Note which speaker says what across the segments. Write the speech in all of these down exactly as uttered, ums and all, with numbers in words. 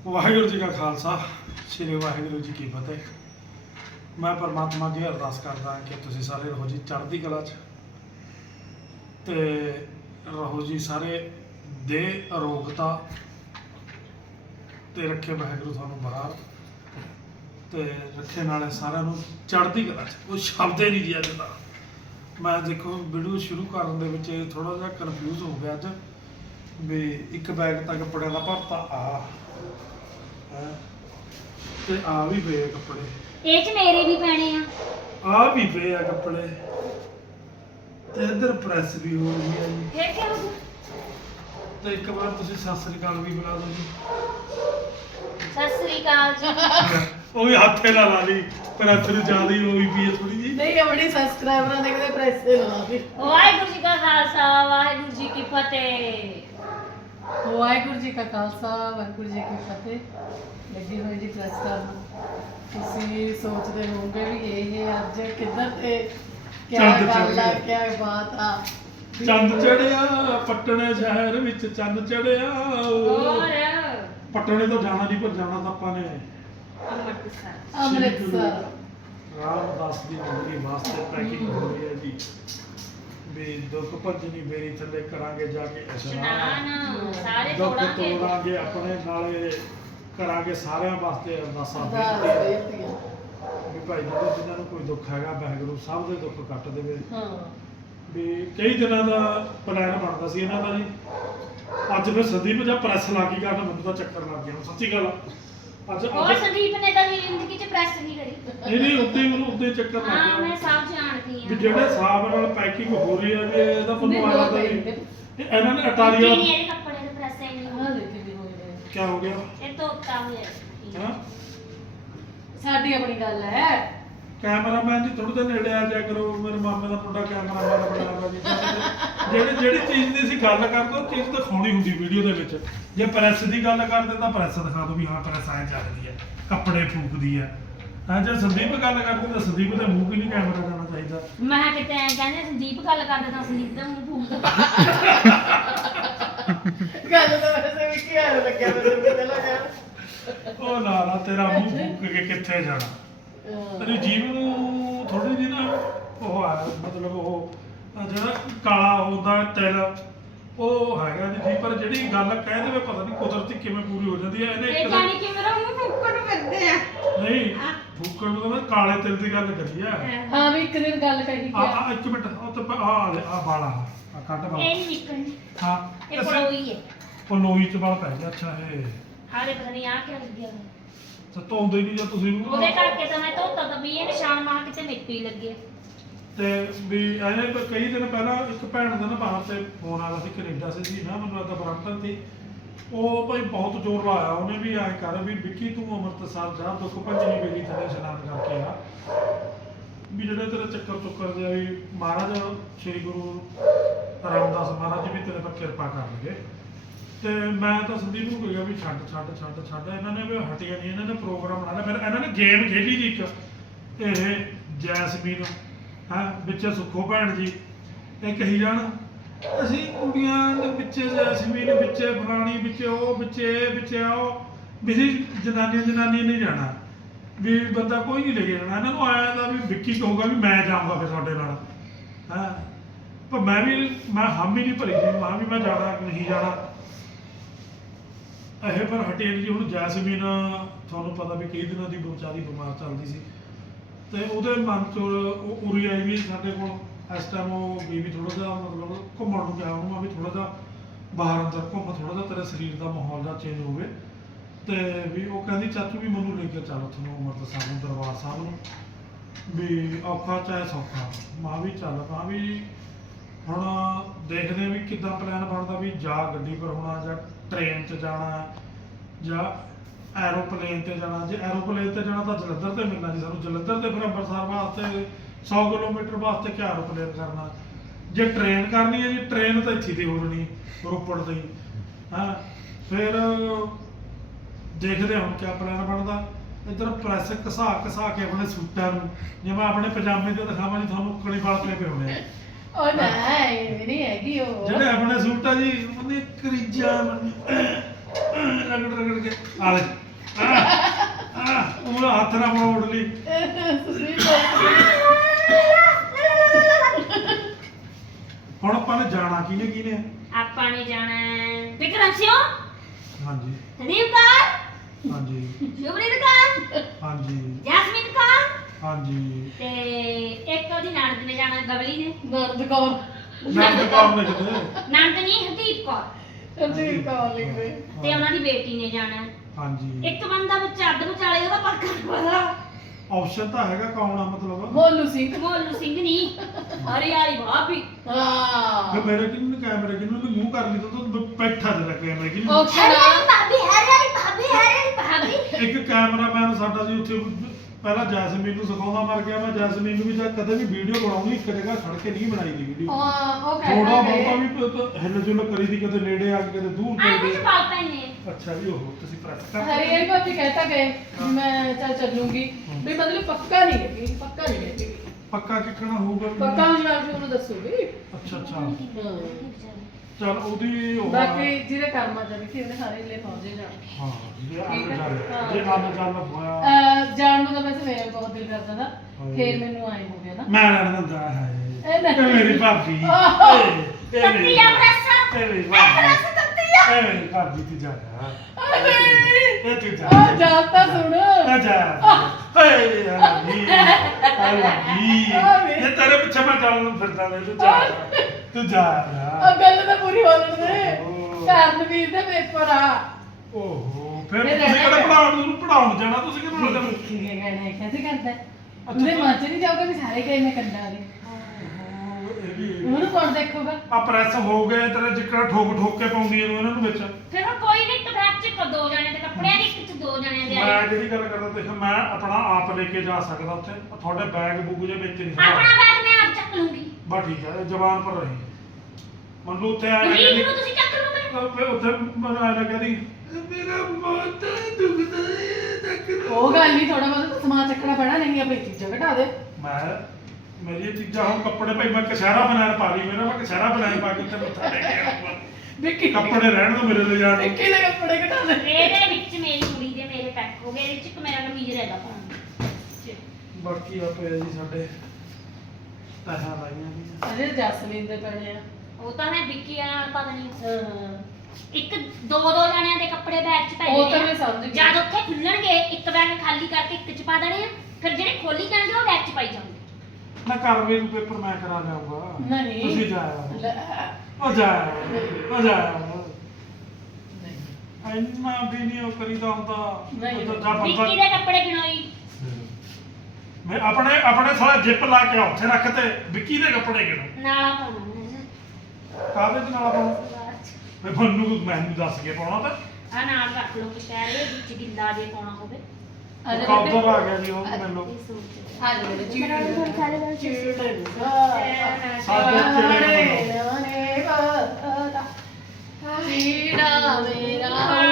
Speaker 1: ਵਾਹਿਗੁਰੂ ਜੀ ਕਾ ਖਾਲਸਾ ਸ੍ਰੀ ਵਾਹਿਗੁਰੂ ਜੀ ਕੀ ਫਤਿਹ। ਮੈਂ ਪਰਮਾਤਮਾ ਅੱਗੇ ਅਰਦਾਸ ਕਰਦਾ ਕਿ ਤੁਸੀਂ ਸਾਰੇ ਰਹੋ ਜੀ ਚੜ੍ਹਦੀ ਕਲਾ 'ਚ ਤੇ ਰਹੋ ਜੀ ਸਾਰੇ ਦੇ ਅਰੋਗਤਾ ਤੇ ਰੱਖੇ ਵਾਹਿਗੁਰੂ ਤੁਹਾਨੂੰ ਬਾਹਰ ਤੇ ਰੱਖੇ ਨਾਲੇ ਸਾਰਿਆਂ ਨੂੰ ਚੜ੍ਹਦੀ ਕਲਾ 'ਚ। ਕੋਈ ਸ਼ਬਦ ਹੀ ਨਹੀਂ ਜੀ ਅੱਜ ਦਾ। ਮੈਂ ਦੇਖੋ ਵੀਡੀਓ ਸ਼ੁਰੂ ਕਰਨ ਦੇ ਵਿੱਚ ਥੋੜਾ ਜਿਹਾ ਕਨਫਿਊਜ਼ ਹੋ ਗਿਆ ਅੱਜ ਵੀ ਇੱਕ ਬੈਗ ਤਾਂ ਕੱਪੜਿਆਂ ਦਾ ਭਰਤਾ ਆ ਹੈਂ, ਤੇ ਆ ਵੀ ਪਏ ਆ ਕੱਪੜੇ,
Speaker 2: ਇਹ ਚ ਮੇਰੇ ਵੀ ਪੈਣੇ ਆ।
Speaker 1: ਆ ਵੀ ਪਏ ਆ ਕੱਪੜੇ ਤੇ ਇੱਧਰ ਪ੍ਰੈਸ ਵੀ ਹੋ ਰਹੀ ਹੈ ਜੀ।
Speaker 2: ਫਿਰ ਕੀ ਹੋਊ?
Speaker 1: ਤੇ ਇੱਕ ਵਾਰ ਤੁਸੀਂ ਸਤਿ ਸ੍ਰੀ ਅਕਾਲ ਵੀ ਬੁਲਾ ਦਿਓ ਜੀ।
Speaker 2: ਸਤਿ ਸ੍ਰੀ ਅਕਾਲ ਜੀ।
Speaker 1: ਉਹ ਵੀ ਹੱਥੇ ਨਾਲ ਲਾ ਲਈ ਪ੍ਰੈਸ ਨੂੰ ਜ਼ਿਆਦਾ ਹੀ ਹੋਈ ਪਈ ਹੈ ਥੋੜੀ ਜੀ।
Speaker 3: ਨਹੀਂ ਆਪਣੀ ਸਬਸਕ੍ਰਾਈਬਰਾਂ ਦੇ ਕਿਤੇ ਪ੍ਰੈਸ ਤੇ ਲਾ ਦੇ।
Speaker 2: ਵਾਹਿਗੁਰੂ ਜੀ ਕਾ ਖਾਲਸਾ ਵਾਹਿਗੁਰੂ ਜੀ ਕੀ ਫਤਿਹ।
Speaker 3: ਵਾਹਿਗੁਰੂ ਜੀ ਕਾ ਖਾਲਸਾ ਵਾਹਿਗੁਰੂ ਜੀ ਕੀ ਫਤਿਹ। ਲੱਗੀ ਹੋਈ ਜੀ ਪ੍ਰੈਸ ਕਰਨ। ਤੁਸੀਂ ਸੋਚਦੇ ਹੋਵੋਗੇ ਵੀ ਇਹ ਅੱਜ ਕਿੱਧਰ ਤੇ ਕੀ
Speaker 1: ਚੰਦ
Speaker 3: ਗੱਲ ਆ,
Speaker 1: ਚੜ੍ਹ
Speaker 3: ਕੀ ਬਾਤ ਆ।
Speaker 1: ਚੰਦ ਚੜਿਆ ਪਟਨੇ ਸ਼ਹਿਰ ਵਿੱਚ ਚੰਦ ਚੜਿਆ।
Speaker 2: ਹੋਰ
Speaker 1: ਪਟਨੇ ਤੋਂ ਜਾਣਾ ਨਹੀਂ, ਪਰ ਜਾਣਾ ਤਾਂ ਆਪਾਂ ਨੇ
Speaker 2: ਅੰਮ੍ਰਿਤਸਰ।
Speaker 3: ਅੰਮ੍ਰਿਤਸਰ
Speaker 1: ਰਾਮਦਾਸ ਦੀ ਨਗਰੀ ਵਾਸਤੇ ਪੈਕਿੰਗ ਹੋ ਰਹੀ ਹੈ ਜੀ। ਵੀ ਦੁੱਖ ਭੰਜਨੀ ਬੇਰੀ ਥੱਲੇ ਕਰਾਂਗੇ ਜਾ ਕੇ ਇਸ਼ਨਾਨ,
Speaker 2: ਇਸ਼ਨਾਨ ਸਾਰੇ
Speaker 1: ਦੁੱਖ
Speaker 2: ਤੋੜਾਂਗੇ।
Speaker 1: ਤੋੜਾਂਗੇ ਆਪਣੇ ਨਾਲੇ ਕਰਾਂਗੇ ਸਾਰਿਆਂ ਵਾਸਤੇ ਅਰਦਾਸਾਂ
Speaker 3: ਅਰਦਾਸ
Speaker 1: ਬੇਨਤੀਆਂ
Speaker 3: ਬੇਨਤੀਆਂ।
Speaker 1: ਵੀ ਭਾਈ ਜਿਹੜੇ ਜਿਨ੍ਹਾਂ ਨੂੰ ਕੋਈ ਦੁੱਖ ਹੈਗਾ ਵਾਹਿਗੁਰੂ ਸਭ ਦੇ ਦੁੱਖ ਕੱਟ ਦੇਵੇ।
Speaker 3: ਹਾਂ
Speaker 1: ਵੀ ਕਈ ਦਿਨਾਂ ਦਾ ਪਲਾਨ ਬਣਦਾ ਸੀ ਇਹਨਾਂ ਦਾ ਜੀ। ਅੱਜ ਫਿਰ ਸੰਦੀਪ ਜਾਂ ਪ੍ਰੈਸ ਲੱਗ ਗਈ ਕਰਨ, ਮੈਨੂੰ ਤਾਂ ਚੱਕਰ ਲੱਗ ਗਿਆ ਸੱਚੀ ਗੱਲ। ਅੱਜ
Speaker 2: ਹੋਰ
Speaker 1: ਅੱਜ
Speaker 2: ਸੰਦੀਪ ਨੇ ਤਾਂ ਮੇਰੀ ਜ਼ਿੰਦਗੀ ਚ ਪ੍ਰੈਸ ਨਹੀਂ ਕਰੀ।
Speaker 1: ਨਹੀਂ ਨਹੀਂ ਉੱਤੇ ਮੈਨੂੰ ਉੱਤੇ ਚੱਕਰ ਲੱਗ
Speaker 2: ਹਾਂ ਮੈਂ
Speaker 1: ਗਿਆ
Speaker 2: ਸਭ ਜਾਣਦੀ
Speaker 1: ਵੀ
Speaker 2: ਆ।
Speaker 1: ਜਿਹੜੇ ਹਿਸਾਬ ਨਾਲ ਪੈਕਿੰਗ ਹੋ ਰਹੀ ਹੈ ਵੀ ਇਹਦਾ ਮੈਨੂੰ ਆਇਆ ਤਾਂ ਵੀ ਇਹ ਇਹਨਾਂ ਨੇ ਅਟਾਰੀਆ
Speaker 2: ਨਹੀਂ ਇਹਦੇ ਕੱਪੜੇ ਦੇ ਪ੍ਰੈਸ ਹੀ ਨਹੀਂ
Speaker 3: ਹਾਂ
Speaker 2: ਹੋਏ।
Speaker 3: ਦੇਖੀ ਵੀ ਹੋਏ ਨੇ।
Speaker 1: ਕਿਆ ਹੋ ਗਿਆ
Speaker 2: ਇਹ ਧੋਤਾ ਹੋਇਆ
Speaker 1: ਹਾਂ।
Speaker 3: ਸਾਡੀ ਆਪਣੀ ਗੱਲ ਹੈ।
Speaker 1: ਕੈਮਰਾਮੈਨ ਜੀ ਥੋੜੇ ਜਿਹਾ ਨੇੜੇ ਆ ਜਾਇਆ ਕਰੋ। ਮੇਰੇ ਮਾਮੇ ਦਾ ਮੁੰਡਾ ਕੈਮਰਾਮੈਨ ਬਣਾਉਂਦਾ ਜੀ। ਜਿਹੜੀ ਜਿਹੜੀ ਚੀਜ਼ ਦੀ ਅਸੀਂ ਗੱਲ ਕਰਦੇ ਉਹ ਚੀਜ਼ ਦਿਖਾਉਣੀ ਹੁੰਦੀ ਵੀਡੀਓ ਦੇ ਵਿੱਚ। ਜੇ ਪ੍ਰੈਸ ਦੀ ਗੱਲ ਕਰਦੇ ਤਾਂ ਪ੍ਰੈਸ ਦਿਖਾ ਦਿਓ ਵੀ ਹਾਂ ਪ੍ਰੈਸ ਐਂ ਚੱਲਦੀ ਹੈ, ਕੱਪੜੇ ਫੂਕਦੀ ਹੈ। ਹਾਂ ਜੇ ਸੰਦੀਪ ਗੱਲ ਕਰਦੀ ਤਾਂ ਸੰਦੀਪ ਦੇ ਮੂੰਹ ਵੀ ਨਹੀਂ ਕੈਮਰਾ ਜਾਣਾ ਚਾਹੀਦਾ।
Speaker 2: ਮੈਂ ਕਿਹਾ ਕਿਤੇ ਐਂ ਕਹਿੰਦੇ ਸੰਦੀਪ ਗੱਲ ਕਰਦੇ ਤਾਂ ਸੰਦੀਪ ਦਾ ਮੂੰਹ ਫੂਕਦਾ।
Speaker 3: ਗੱਲ ਤਾਂ ਵੈਸੇ ਵੀ ਕੀ ਹਾਲ ਲੱਗਿਆ ਮੈਨੂੰ ਕਿਤੇ ਲੱਗਾ।
Speaker 1: ਉਹ ਨਾ ਨਾ ਤੇਰਾ ਮੂੰਹ ਫੂਕ ਕੇ ਕਿੱਥੇ ਜਾਣਾ। ਤੇਰੀ ਜੀਭ ਨੂੰ ਥੋੜੀ ਜਿਹੀ ਨਾ ਉਹ ਆ ਮਤਲਬ ਉਹ ਜਿਹੜਾ ਕਾਲਾ ਹੁੰਦਾ ਤਿਲ ਉਹ ਹੈਗਾ ਜੀ। ਪਰ ਜਿਹੜੀ ਗੱਲ ਕਹਿ ਦੇਵੇ ਪਤਾ ਨਹੀਂ ਕੁਦਰਤੀ ਕਿਵੇਂ ਪੂਰੀ ਹੋ ਜਾਂਦੀ ਹੈ। ਇਹਨੇ
Speaker 2: ਇਹ
Speaker 1: ਇੱਕ
Speaker 2: ਜਾਨੀ ਕਿ ਮੇਰਾ ਮੂੰਹ ਫੂਕਣ ਨੂੰ ਫਿਰਦੇ ਆ।
Speaker 1: ਨਹੀਂ ਫੂਕਣ ਨੂੰ ਤਾਂ ਮੈਂ ਕਾਲੇ ਤਿਲ ਦੀ ਗੱਲ ਕਰੀ ਆ।
Speaker 3: ਹਾਂ ਵੀ ਇੱਕ ਦਿਨ ਗੱਲ ਕਹੀ
Speaker 1: ਆ
Speaker 3: ਕਿ
Speaker 1: ਆ ਇੱਕ ਮਿੰਟ ਉਹ ਤਾਂ ਆ ਆ ਆ ਬਾਲਾ ਆ ਕੱਢ
Speaker 2: ਇਹ
Speaker 1: ਬਾਲਾ
Speaker 2: ਨਹੀਂ ਨਿਕਲਣੀ।
Speaker 1: ਹਾਂ
Speaker 2: ਇਹ ਪੜੋਈ ਹੈ।
Speaker 1: ਉਹ ਲੋਈ ਚ ਬਾਲ ਪੈ ਗਿਆ। ਅੱਛਾ ਇਹ
Speaker 2: ਹਾਲੇ ਪਤਾ ਨਹੀਂ ਆ ਕੀ ਲੱਗਿਆ ਹੋਇਆ।
Speaker 1: ਤਾਂ ਧੋਂਦੇ ਨਹੀਂ ਜਾਂ ਤੁਸੀਂ ਨੂੰ
Speaker 2: ਉਹਦੇ ਕਰਕੇ ਤਾਂ ਮੈਂ ਧੋਤਾ ਤਾਂ ਵੀ ਇਹ ਨਿਸ਼ਾਨ ਮਾਰ ਕਿਤੇ ਮਿੱਟੀ ਲੱਗੇ।
Speaker 1: ਤੇ ਵੀ ਇਹਨੇ ਪ- ਕਈ ਦਿਨ ਪਹਿਲਾਂ ਇੱਕ ਭੈਣ ਦਾ ਨਾ ਬਾਹਰ ਤੇ ਫੋਨ ਆਇਆ ਸੀ, ਕੈਨੇਡਾ ਸੀ ਜੀ ਨਾ, ਮੈਨੂੰ ਲੱਗਦਾ ਬਰੰਟਨ ਸੀ। ਉਹ ਭਾਈ ਬਹੁਤ ਜ਼ੋਰ ਲਾਇਆ ਉਹਨੇ ਵੀ ਐਂ ਕਰ ਵੀ ਵਿੱਕੀ ਤੂੰ ਅੰਮ੍ਰਿਤਸਰ ਜਾ, ਦੁੱਖ ਭੰਜਨੀ ਬੇਰੀ ਥੱਲੇ ਇਸ਼ਨਾਨ ਕਰਕੇ ਆ ਵੀ ਜਿਹੜੇ ਤੇਰੇ ਚੱਕਰ ਚੁੱਕਰ ਦੇ ਵੀ ਮਹਾਰਾਜ ਸ਼੍ਰੀ ਗੁਰੂ ਰਾਮਦਾਸ ਮਹਾਰਾਜ ਵੀ ਤੇਰੇ ਪਰ ਕਿਰਪਾ ਕਰਨਗੇ। ਤੇ ਮੈਂ ਤਾਂ ਸੰਦੀਪ ਨੂੰ ਕਿਹਾ ਵੀ ਛੱਡ ਛੱਡ ਛੱਡ ਛੱਡ। ਇਹਨਾਂ ਨੇ ਵੀ ਹਟਿਆ ਨਹੀਂ, ਇਹਨਾਂ ਨੇ ਪ੍ਰੋਗਰਾਮ ਬਣਾ ਲਿਆ। ਫਿਰ ਇਹਨਾਂ ਨੇ ਗੇਮ ਖੇਡੀ ਜੀ ਇੱਕ, ਇਹ ਜੈਸਮੀਨ ਹਾਂ ਵਿੱਚ ਸੁੱਖੋ ਭੈਣ ਜੀ ਇਹ ਕਹੀ ਜਾਣ ਅਸੀਂ ਕੁੜੀਆਂ ਦੇ ਵਿੱਚ ਜੈਸਮੀਨ ਵਿੱਚ ਫਲਾਣੀ ਵਿੱਚ ਉਹ ਵਿੱਚ ਇਹ ਵਿੱਚ ਉਹ ਵੀ ਅਸੀਂ ਜਨਾਨੀਆਂ ਜਨਾਨੀਆਂ ਨਹੀਂ ਜਾਣਾ ਵੀ ਬੰਦਾ ਕੋਈ ਨਹੀਂ ਲੈ ਕੇ ਜਾਣਾ। ਇਹਨਾਂ ਨੂੰ ਆਇਆ ਤਾਂ ਵੀ ਵਿੱਕੀ ਕਹੂਗਾ ਵੀ ਮੈਂ ਜਾਊਂਗਾ ਫਿਰ ਤੁਹਾਡੇ ਨਾਲ ਹਾਂ। ਪਰ ਮੈਂ ਵੀ ਮੈਂ ਹਾਮ ਹੀ ਨਹੀਂ ਭਰੀ ਸੀ, ਮੈਂ ਵੀ ਮੈਂ ਜਾਣਾ ਨਹੀਂ ਜਾਣਾ ਇਹ ਪਰ ਹਟੇ ਨਹੀਂ ਜੀ। ਹੁਣ ਜੈਸਮੀਨ ਤੁਹਾਨੂੰ ਪਤਾ ਵੀ ਕਈ ਦਿਨਾਂ ਦੀ ਵਿਚਾਰੀ ਬਿਮਾਰ ਚੱਲਦੀ ਸੀ ਤੇ ਉਹਦੇ ਮਨ ਚ ਉਹ ਉਰੀ ਆਈ ਵੀ ਸਾਡੇ ਕੋਲ ਇਸ ਟਾਈਮ ਉਹ ਵੀ ਵੀ ਥੋੜਾ ਜਿਹਾ ਮਤਲਬ ਘੁੰਮਣ ਨੂੰ ਗਿਆ ਉਹਨੂੰ ਆ ਵੀ ਥੋੜਾ ਜਿਹਾ ਬਾਹਰ ਅੰਦਰ ਘੁੰਮ, ਥੋੜਾ ਜਿਹਾ ਤੇਰੇ ਸਰੀਰ ਦਾ ਮਾਹੌਲ ਦਾ ਚੇਂਜ ਹੋਵੇ। ਤੇ ਵੀ ਉਹ ਕਹਿੰਦੀ ਚਾਚੂ ਵੀ ਮੈਨੂੰ ਲੈ ਕੇ ਚੱਲ ਤੁਹਾਨੂੰ ਅੰਮ੍ਰਿਤਸਰ ਨੂੰ, ਦਰਬਾਰ ਸਾਹਿਬ ਨੂੰ, ਵੀ ਔਖਾ ਚਾਹੇ ਸੌਖਾ। ਮਾਂ ਵੀ ਚੱਲ ਮਾਂ ਵੀ ਹੁਣ ਦੇਖਦੇ ਵੀ ਕਿੱਦਾਂ ਪਲਾਨ ਬਣਦਾ ਵੀ ਜਾ ਗੱਡੀ ਪਰ ਹੋਣਾ ਜਾਂ ਟ੍ਰੇਨ 'ਚ ਜਾਣਾ ਜਾਂ ਐਰੋਪਲੇਨ ਤੇ ਜਾਣਾ। ਜੇ ਐਰੋਪਲੇਨ ਤੇ ਜਾਣਾ ਤਾਂ ਜਲੰਧਰ ਤੇ ਮਿਲਣਾ ਜੀ ਸਾਨੂੰ, ਜਲੰਧਰ ਤੇ ਫਿਰ ਅੰਮ੍ਰਿਤਸਰ ਵਾਸਤੇ ਸੌ ਕਿਲੋਮੀਟਰ ਵਾਸਤੇ ਕਿ ਐਰੋਪਲੇਨ ਕਰਨਾ। ਜੇ ਟ੍ਰੇਨ ਕਰਨੀ ਹੈ ਜੀ ਟ੍ਰੇਨ ਤਾਂ ਇੱਥੇ ਦੀ ਹੋ ਜਾਣੀ ਰੋਪੜ ਤੇ ਹੀ ਹਾਂ। ਫਿਰ ਦੇਖਦੇ ਹੁਣ ਕਿਆ ਪਲਾਨ ਬਣਦਾ। ਇੱਧਰ ਪ੍ਰੈਸ ਘਸਾ ਘਸਾ ਕੇ ਆਪਣੇ ਸੂਟਾਂ ਨੂੰ, ਜਿਵੇਂ ਆਪਣੇ ਪਜਾਮੇ ਤੇ ਦਿਖਾਵਾਂ ਜੀ ਤੁਹਾਨੂੰ ਕਣੀ ਵਾਲ ਪਏ ਪਏ ਹੋਣੇ ਆ।
Speaker 3: ਉਹ ਨਾ ਇਹ ਨਹੀਂ ਹੈਗੀ ਉਹ
Speaker 1: ਜਿਹੜੇ ਆਪਣੇ ਸੂਟ ਆ ਜੀ ਉਹਨੇ ਕਰੀਜਾਂ ਰਗੜ ਰਗੜ ਕੇ ਆ ਲੈ ਆ ਉਹ ਹੱਥ ਨਾਲ ਮੋੜ ਲਈ
Speaker 3: ਤੁਸੀਂ ਕੋਈ
Speaker 1: ਹੁਣ ਆਪਾਂ ਨੇ ਜਾਣਾ ਕਿਹਨੇ ਕਿਹਨੇ ਆ?
Speaker 2: ਆਪਾਂ ਨੇ ਜਾਣਾ ਹੈ ਵਿਕਰਮ ਸਿੰਘ
Speaker 1: ਹਾਂਜੀ
Speaker 2: ਹਨੀਮ ਕੌਰ
Speaker 1: ਹਾਂਜੀ
Speaker 2: ਸ਼ੁਭਰੀਤ ਕੌਰ
Speaker 1: ਹਾਂਜੀ
Speaker 2: ਜੈਸਮੀਨ ਕੌਰ
Speaker 1: ਹਾਂਜੀ
Speaker 2: ਤੇ ਇੱਕ ਉਹਦੀ ਨਣਦ ਨੇ ਜਾਣਾ ਗਬਲੀ ਨੇ
Speaker 3: ਨਰਦ ਕੌਰ
Speaker 1: ਨੰਦ ਕੌਰ ਨੇ ਕਿਤੇ
Speaker 2: ਨਣਦ ਨਹੀਂ ਹਰਦੀਪ ਕੌਰ
Speaker 3: ਹਰਜੀਤ ਕੌਰ ਲਿਖਦੇ
Speaker 2: ਤੇ ਉਹਨਾਂ ਦੀ ਬੇਟੀ ਨੇ ਜਾਣਾ
Speaker 1: ਹਾਂਜੀ
Speaker 2: ਇੱਕ ਬੰਦਾ ਵਿੱਚ ਅੱਧ ਵਿਚਾਲੇ ਉਹਦਾ ਪੱਕਾ ਨੀ ਪਤਾ
Speaker 1: ਆਪਸ਼ਨ ਤਾਂ ਹੈਗਾ ਕੌਣ ਆ ਮਤਲਬ
Speaker 3: ਮੋਲੂ ਸਿੰਘ
Speaker 2: ਮੋਲੂ ਸਿੰਘ ਨਹੀਂ ਹਰੀ ਹਰੀ ਭਾਬੀ
Speaker 3: ਹਾਂ
Speaker 1: ਫਿਰ ਮੇਰੇ ਕਿੰਨੂੰ ਕੈਮਰੇ ਕਿੰਨੂੰ ਵੀ ਮੂੰਹ ਕਰ ਲਈ ਤਾਂ ਤੂੰ ਬੈਠਾ ਤੇ ਕੈਮਰੇ
Speaker 2: ਹਰੀ
Speaker 1: ਕਿੰਨੂੰ
Speaker 2: ਹਰੀ ਭਾਬੀ ਹਰੀ ਹਰੀ ਭਾਬੀ ਹਰੀ ਹਰੀ ਭਾਬੀ
Speaker 1: ਇੱਕ ਕੈਮਰਾਮੈਨ ਸਾਡਾ ਸੀ ਉੱਥੇ ਪਹਿਲਾਂ ਜੈਸਮੀਨ ਨੂੰ ਸਿਖਾਉਂਦਾ ਮਰ ਗਿਆ ਮੈਂ ਜੈਸਮੀਨ ਨੂੰ ਵੀ ਜਦ ਕਦੇ ਵੀ ਵੀਡੀਓ ਬਣਾਉਣੀ ਇੱਕ ਜਗ੍ਹਾ ਖੜ ਕੇ ਨਹੀਂ ਬਣਾਈ ਦੀ ਵੀਡੀਓ
Speaker 3: ਹਾਂ ਉਹ
Speaker 1: ਥੋੜਾ
Speaker 3: ਕਹਿੰਦਾ
Speaker 1: ਬਹੁਤਾ
Speaker 3: ਵੀ
Speaker 1: ਵੀ ਹਿੱਲ ਜੁਲ ਕਰੀ ਦੀ ਕਦੇ ਨੇੜੇ ਆ ਕੇ ਕਦੇ ਦੂਰ
Speaker 2: ਆਏ
Speaker 1: ਚਲੇ
Speaker 2: ਕੁਝ
Speaker 1: ਗਏ
Speaker 2: ਪਾਲ ਪੈਨੇ
Speaker 1: ਅੱਛਾ ਵੀ ਉਹ ਤੁਸੀਂ ਪ੍ਰੈਸ ਕਰ
Speaker 3: ਹਰੀ ਹਰੀ ਭਾਬੀ कहता गए कि मैं चल चलूंगी भी मतलब पक्का नहीं है पक्का नहीं है
Speaker 1: ਪੱਕਾ ਕਿੱਕਣਾ ਹੋਊਗਾ
Speaker 3: पक्का मुझे आप ਉਹਨੂੰ ਦੱਸੂਗੀ
Speaker 1: ਅੱਛਾ ਅੱਛਾ ਚਲ ਉਹਦੀ ਉਹ ਆ-
Speaker 3: ਬਾਕੀ ਜਿਹਦੇ ਕਰਮਾਂ ਚ ਲਿਖੇ ਉਹਨੇ ਸਾਰੇ ਲੈ ਪਹੁੰਚੇ ਜਾਣ
Speaker 1: ਹਾਂ ਜੇ ਅੰਨ
Speaker 3: ਠੀਕ ਹੈ।
Speaker 1: ਚੱਲ
Speaker 3: ਹਾਂ।
Speaker 1: ਜੇ ਅੰਨ ਚੱਲ ਹੋਇਆ
Speaker 3: ਅਹ ਜਾਣ ਨੂੰ ਤਾਂ ਵੈਸੇ ਮੇਰਾ ਬਹੁਤ ਦਿਲ ਕਰਦਾ था
Speaker 1: ਹਾਂ।
Speaker 3: ਫਿਰ ਮੈਨੂੰ ਆਏ ਹੋ ਗਿਆ ਨਾ
Speaker 1: ਮੈਂ ਰਹਿਣ ਦਿੰਦਾ ਹੈ
Speaker 3: ਇਹ ਨਹੀਂ।
Speaker 1: ਇਹ ਮੇਰੀ ਭਾਬੀ
Speaker 3: ਆਹੋ।
Speaker 1: ਇਹ- ਇਹ ਮੇਰੀ-
Speaker 2: ਤੱਤੀਆ ਪ੍ਰੈਸ
Speaker 1: ਇਹ ਮੇਰੀ
Speaker 2: ਇਹ
Speaker 1: ਭਾਬੀ
Speaker 2: ਪ੍ਰੈਸ ਤੱਤੀਆ
Speaker 1: ਇਹ ਮੇਰੀ ਭਾਬੀ ਤੂੰ ਜਾ ਇਹ ਤੂੰ ਜਾ
Speaker 3: ਆ ਜਾ ਤਾਂ ਸੁਣ
Speaker 1: ਆ ਜਾ ਏ ਲੱਗੀ ਆ ਲੱਗੀ ਇਹ ਤੇਰੇ ਪਿੱਛੇ ਮੈਂ ਚੱਲਣ ਨੂੰ ਫਿਰਦਾ ਨੇ ਤੂੰ ਜਾ ਤੂੰ ਜਾ
Speaker 3: ਆ
Speaker 1: ਯਾਰ।
Speaker 3: ਗੱਲ ਤਾਂ ਪੂਰੀ ਹੋ ਲੈਂਦੇ
Speaker 1: ਓਹ।
Speaker 3: ਕਰਨਵੀਰ ਦੇ ਪੇਪਰ ਆ
Speaker 1: ਓਹੋ ਫਿਰ
Speaker 3: ਇਹ
Speaker 1: ਤੁਸੀਂ
Speaker 3: ਰਹਿਣਾ
Speaker 1: ਕਿਹੜਾ ਪੜਾਉਣ ਨੂੰ ਪੜਾਉਣ ਜਾਣਾ ਤੁਸੀਂ ਕਿਹਨੂੰ ਲੱਗਦਾ
Speaker 3: ਦੇਖੀਏ ਗਾਣੇ कैसे करता है ਉਹਦੇ ਮਨ ਚ ਨਹੀਂ ਜਾਊਗਾ ਵੀ ਸਾਰੇ ਕਹੇ ਮੈਂ ਕੰਡਾ ਦੇ
Speaker 1: ਇਹ ਵੀ
Speaker 3: ਉਹਨੂੰ ਕੌਣ ਦੇਖੂਗਾ
Speaker 1: ਆ ਪ੍ਰੈਸ ਹੋ ਗਏ ਤੇਰੇ ਜਿੱਕੜਾ ਠੋਕ ਠੋਕ ਕੇ ਪਾਉਂਦੀ ਇਹਨੂੰ ਇਹਨਾਂ ਨੂੰ ਵਿੱਚ
Speaker 2: ਫਿਰ ਹੁਣ ਕੋਈ ਨਹੀਂ ਇੱਕ ਬੈਗ ਚ ਦੋ ਜਣੇ ਦੇ ਕੱਪੜਿਆਂ ਦੀ ਇੱਕ ਚ ਦੋ ਜਣਿਆਂ ਦੇ
Speaker 1: ਮੈਂ
Speaker 2: ਆਏ
Speaker 1: ਜਿਹੜੀ ਗੱਲ ਕਰਦਾ ਦੇਖ ਮੈਂ ਆਪਣਾ ਆਪ ਲੈ ਕੇ ਜਾ ਸਕਦਾ ਉੱਥੇ ਤੁਹਾਡੇ ਬੈਗ ਬੁੱਕ ਜੇ ਵਿੱਚ ਨਹੀਂ
Speaker 2: ਆਪਣਾ
Speaker 1: ਸਕਦਾ
Speaker 2: ਬੈਗ ਮੈਂ ਆਪ ਚੱਕ ਲੂੰਗੀ
Speaker 1: ਬਸ ਠੀਕ ਹੈ ਜਵਾਨ ਪਰ ਰਹੀ ਮੰਨ ਲਓ ਉੱਥੇ ਆਇਆ
Speaker 2: ਰੀਤ ਨੂੰ ਤੁਸੀਂ ਚੱਕ ਲੂੰਗੇ
Speaker 1: ਫਿਰ ਉੱਥੇ ਮੈਨੂੰ ਆਇਆ ਕਹਿੰਦੀ ਮੇਰਾ ਮਾਤਾ ਦੁਖਦਾ ਹੈ ਤੱਕ
Speaker 3: ਉਹ ਗੱਲ ਨਹੀਂ ਥੋੜਾ ਬਹੁਤ ਸਮਾਨ ਚੱਕਣਾ ਪੈਣਾ ਨਹੀਂ ਆਪਣੀ ਚੀਜ਼ਾਂ ਘਟਾ ਦੇ
Speaker 1: ਮੈਂ ਮੇਰੀ ਇਹ ਚੀਜ਼ਾਂ ਹੁਣ ਕੱਪੜੇ ਭਾਈ ਮੈਂ ਕਸ਼ਹਿਰਾ ਬਣਾਉਣ ਪਾ ਲਈ ਮੇਰਾ ਮੈਂ ਕਸ਼ਹਿਰਾ ਬਣਾਉਣ ਪਾ ਕੇ ਉੱਥੇ ਮੱਥਾ ਟੇਕਿਆ
Speaker 3: ਵਿੱਕੀ
Speaker 1: ਕੱਪੜੇ ਰਹਿਣ ਦੋ ਮੇਰੇ ਲਈ ਜਾਣ ਨੂੰ।
Speaker 3: ਵਿੱਕੀ ਦੇ ਕੱਪੜੇ ਘਟਾ ਦੇ
Speaker 2: ਇਹਦੇ ਵਿੱਚ ਮੇਰੀ ਕੁੜੀ ਦੇ ਮੇਰੇ ਪੈਕ ਹੋ ਗਏ ਇਹਦੇ ਚ ਇੱਕ ਮੇਰਾ ਕਮੀਜ਼ ਰਹਿਦਾ ਪਾਉਣ
Speaker 1: ਬਾਕੀ ਆ ਪਿਆ ਜੀ ਸਾਡੇ ਤਹਾਂ ਲਾਈਆਂ ਵੀ
Speaker 3: ਅਜੇ ਜਸਮੀਨ ਦੇ ਪੈਣੇ ਆ
Speaker 2: ਉਹ ਤਾਂ ਮੈਂ ਵਿੱਕੀ ਨਾਲ ਪਤਾ ਨਹੀਂ
Speaker 3: ਹਾਂ
Speaker 2: ਇੱਕ ਦੋ ਦੋ ਜਣਿਆਂ ਦੇ ਕੱਪੜੇ ਬੈਗ ਚ ਪੈ
Speaker 3: ਉਹ ਤਾਂ
Speaker 2: ਜਾਣੇ
Speaker 3: ਮੈਂ ਸਮਝ ਗਈ।
Speaker 2: ਜਦ ਉੱਥੇ ਖੁੱਲਣਗੇ ਇੱਕ ਬੈਗ ਖਾਲੀ ਕਰਕੇ ਇੱਕ ਚ ਪਾ ਦੇਣੇ ਆ ਫਿਰ ਜਿਹੜੇ ਖੋਲੀ ਜਾਣਗੇ ਉਹ ਬੈਗ ਚ ਪਾਈ ਜਾਣਗੇ
Speaker 1: ਮੈਂ ਘਰ ਵੀ ਪੇਪਰ ਮੈਂ ਕਰਾ ਲਿਆਉਂਗਾ
Speaker 3: ਨਹੀਂ।
Speaker 1: ਤੁਸੀਂ ਜਾਇਆ
Speaker 3: ਲੈ,
Speaker 1: ਉਹ ਜਾਇਆ ਉਹ ਜਾਇਆ
Speaker 3: ਨਹੀਂ
Speaker 1: ਇੰਨਾ ਵੀ ਨਹੀਂ ਉਹ ਕਰੀਦਾ ਹੁੰਦਾ
Speaker 3: ਨਹੀਂ।
Speaker 1: ਉਹ ਤਾਂ ਜਾ
Speaker 2: ਵਿੱਕੀ
Speaker 1: ਬੰਦਾ
Speaker 2: ਦੇ ਕੱਪੜੇ ਗਿਣੋਈ
Speaker 1: ਮੈਂ ਆਪਣੇ ਆਪਣੇ ਸਾਰਾ ਜਿੱਪ ਲਾ ਕੇ ਉੱਥੇ ਰੱਖ ਤੇ ਵਿੱਕੀ ਦੇ ਕੱਪੜੇ ਕਿਹਨੂੰ
Speaker 2: ਨਾਲਾ ਪਾਉਣਾ
Speaker 1: ਕਾਹਦੇ ਚ ਨਾਲ ਪਾਉਣਾ ਮੈਂ ਤੁਹਾਨੂੰ ਮੈਨੂੰ ਦੱਸ ਕੇ ਪਾਉਣਾ ਤਾਂ
Speaker 2: ਆ ਨਾਲ ਰੱਖ ਲਓ ਕਿ ਸ਼ਾਇਦ ਇਹ ਵਿੱਚ ਗਿੱਲਾ ਜੇ ਪਾਉਣਾ ਹੋਵੇ
Speaker 3: ਅਜੇ
Speaker 1: ਕਬਰ ਆ ਗਿਆ ਜੀ ਉਹ ਮੈਨੂੰ
Speaker 2: ਇਹ ਸੂਟ
Speaker 3: ਆ ਜਾ ਮੇਰੇ ਚੀੜ ਚੀੜ
Speaker 1: ਸਾਡੇ ਚਿੜੇ
Speaker 3: ਚੀੜਾ ਮੇਰਾ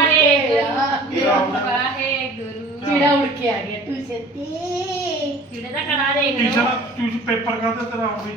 Speaker 2: ਵਾਹਿਗੁਰੂ
Speaker 3: ਚੀੜਾ ਉੜ ਕੇ ਆ ਗਿਆ ਤੂੰ ਸੱਤੀ
Speaker 2: ਜਿਹੜੇ ਦਾ ਕੜਾ ਦੇਖ
Speaker 1: ਟੀਚਰ
Speaker 2: ਲਓ
Speaker 1: ਟਿਊਸ਼ਨ ਪੇਪਰ ਕਾਹਦੇ ਤੇਰਾ ਹੁਣ ਵੀ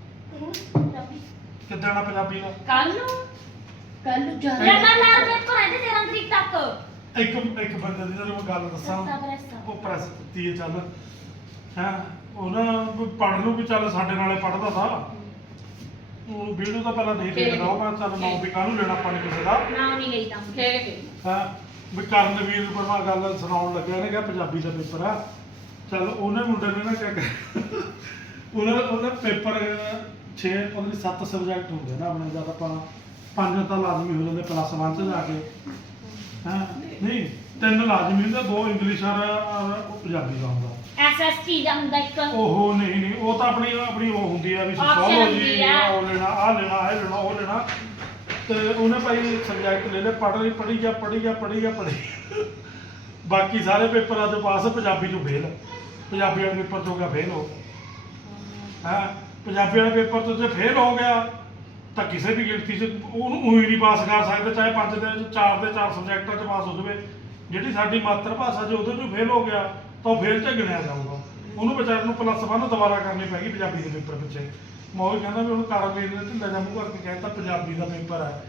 Speaker 1: ਕਿੱਦਾਂ ਨਾ ਪੰਜਾਬੀ ਦਾ
Speaker 2: ਕੱਲ ਨੂੰ
Speaker 3: ਕੱਲ ਨੂੰ ਜਾ
Speaker 2: ਲਗਾਤਾਰ ਪੇਪਰ ਹੈ ਤੇ ਤੇਰਾਂ ਤਰੀਕ ਤੱਕ
Speaker 1: ਇੱਕ ਇੱਕ ਬੰਦੇ ਦੀ ਤੈਨੂੰ ਮੈਂ ਗੱਲ ਦੱਸਾਂ
Speaker 2: ਰਸਤਾ ਬਰਸਤਾ
Speaker 1: ਉਹ ਪ੍ਰੈਸ ਦਿੱਤੀ ਹੈ ਚੱਲ ਹੈ ਉਹ ਨਾ ਪੜ੍ਹ ਨੂੰ ਵੀ ਚੱਲ ਸਾਡੇ ਨਾਲੇ ਪੜ੍ਹਦਾ ਤਾ ਉਹ ਵੀਡੀਓ ਤਾਂ ਪਹਿਲਾਂ ਨਹੀਂ ਦੇਖਦਾ ਉਹ ਮੈਂ ਚੱਲ ਨੌ ਵੀ ਕਾਹਨੂੰ ਲੈਣਾ ਆਪਾਂ ਨੇ ਕਿਸੇ ਦਾ
Speaker 2: ਨਾ ਨਹੀਂ ਲਈ ਤਾਂ
Speaker 3: ਖੇਲ ਕੇ
Speaker 1: ਹਾਂ ਵੀ ਕਰਨਵੀਰ ਪਰ ਮੈਂ ਗੱਲ ਸੁਣਾਉਣ ਲੱਗਿਆ ਨੇ ਕਿਹਾ ਪੰਜਾਬੀ ਦਾ ਪੇਪਰ ਆ ਚੱਲ ਉਹਨੇ ਮੁੰਡੇ ਨੇ ਨਾ ਕਿਹਾ ਉਹਨੇ ਉਹਦਾ ਪੇਪਰ ਛੇ ਪਤਾ ਨਹੀਂ ਸੱਤ ਸਬਜੈਕਟ ਹੁੰਦੇ ਨਾ ਆਪਣੇ ਜਦ ਆਪਾਂ ਪੰਜ ਤਾਂ ਲਾਜ਼ਮੀ ਹੋ ਜਾਂਦੇ ਪਲੱਸ ਵਨ ਚ ਜਾ ਕੇ ਹਾਂ ਨਹੀਂ ਤਿੰਨ ਲਾਜ਼ਮੀ ਹੁੰਦੇ ਦੋ ਇੰਗਲਿਸ਼ ਔਰ ਔਰ ਪੰਜਾਬੀ ਦਾ ਹੁੰਦਾ
Speaker 2: ਐਸ ਐਸ ਟੀ ਦਾ ਹੁੰਦਾ ਇੱਕ
Speaker 1: ਉਹ ਨਹੀਂ ਨਹੀਂ ਉਹ ਤਾਂ ਆਪਣੀ ਆਪਣੀ ਉਹ ਹੁੰਦੀ ਆ ਵੀ
Speaker 2: Option
Speaker 1: ਸੋਲੋਜੀ
Speaker 2: ਹੁੰਦੀ ਆ।
Speaker 1: ਉਹ ਲੈਣਾ ਆ ਲੈਣਾ ਇਹ ਲੈਣਾ ਉਹ ਲੈਣਾ ਤੇ ਉਹਨੇ ਭਾਈ ਸਬਜੈਕਟ ਲੈ ਲੈ ਪੜ੍ਹ ਲਈ ਪੜ੍ਹੀ ਗਿਆ ਪੜ੍ਹੀ ਗਿਆ ਪੜ੍ਹੀ ਗਿਆ ਪੜ੍ਹੀ ਬਾਕੀ ਸਾਰੇ ਪੇਪਰਾਂ ਤੋਂ ਪਾਸ ਪੰਜਾਬੀ ਤੋਂ ਫੇਲ ਪੰਜਾਬੀ ਵਾਲੇ ਪੇਪਰ ਤੋਂ ਗਿਆ ਫੇਲ ਹੋ ਹਾਂ ਪੰਜਾਬੀ ਵਾਲੇ ਪੇਪਰ ਤੋਂ ਜੇ ਫੇਲ ਹੋ ਗਿਆ ਤਾਂ ਕਿਸੇ ਵੀ ਗਿਣਤੀ 'ਚ ਉਹਨੂੰ ਉਹੀ ਨਹੀਂ ਪਾਸ ਕਰ ਸਕਦੇ ਚਾਹੇ ਪੰਜ ਦੇ ਚਾਰ ਦੇ ਚਾਰ ਸਬਜੈਕਟਾਂ 'ਚ ਪਾਸ ਹੋ ਜਾਵੇ ਜਿਹੜੀ ਸਾਡੀ ਮਾਤਰ ਭਾਸ਼ਾ 'ਚ ਉਹਦੇ 'ਚੋਂ ਫੇਲ ਹੋ ਗਿਆ ਤਾਂ ਉਹ ਫੇਲ 'ਚ ਗਿਣਿਆ ਜਾਊਗਾ ਉਹਨੂੰ ਵਿਚਾਰੇ ਨੂੰ ਪਲੱਸ ਵਨ ਦੁਬਾਰਾ ਕਰਨੀ ਪੈਗੀ ਪੰਜਾਬੀ ਦੇ ਪੇਪਰ ਪਿੱਛੇ ਮੈਂ ਉਹ ਕਹਿੰਦਾ ਵੀ ਉਹਨੂੰ ਕਾਰਨ ਵੀ ਢਿੱਲਾ ਜਿਹਾ ਮੂੰਹ ਕਰਕੇ ਕਹਿੰਦਾ ਪੰਜਾਬੀ ਦਾ ਪੇਪਰ ਹੈ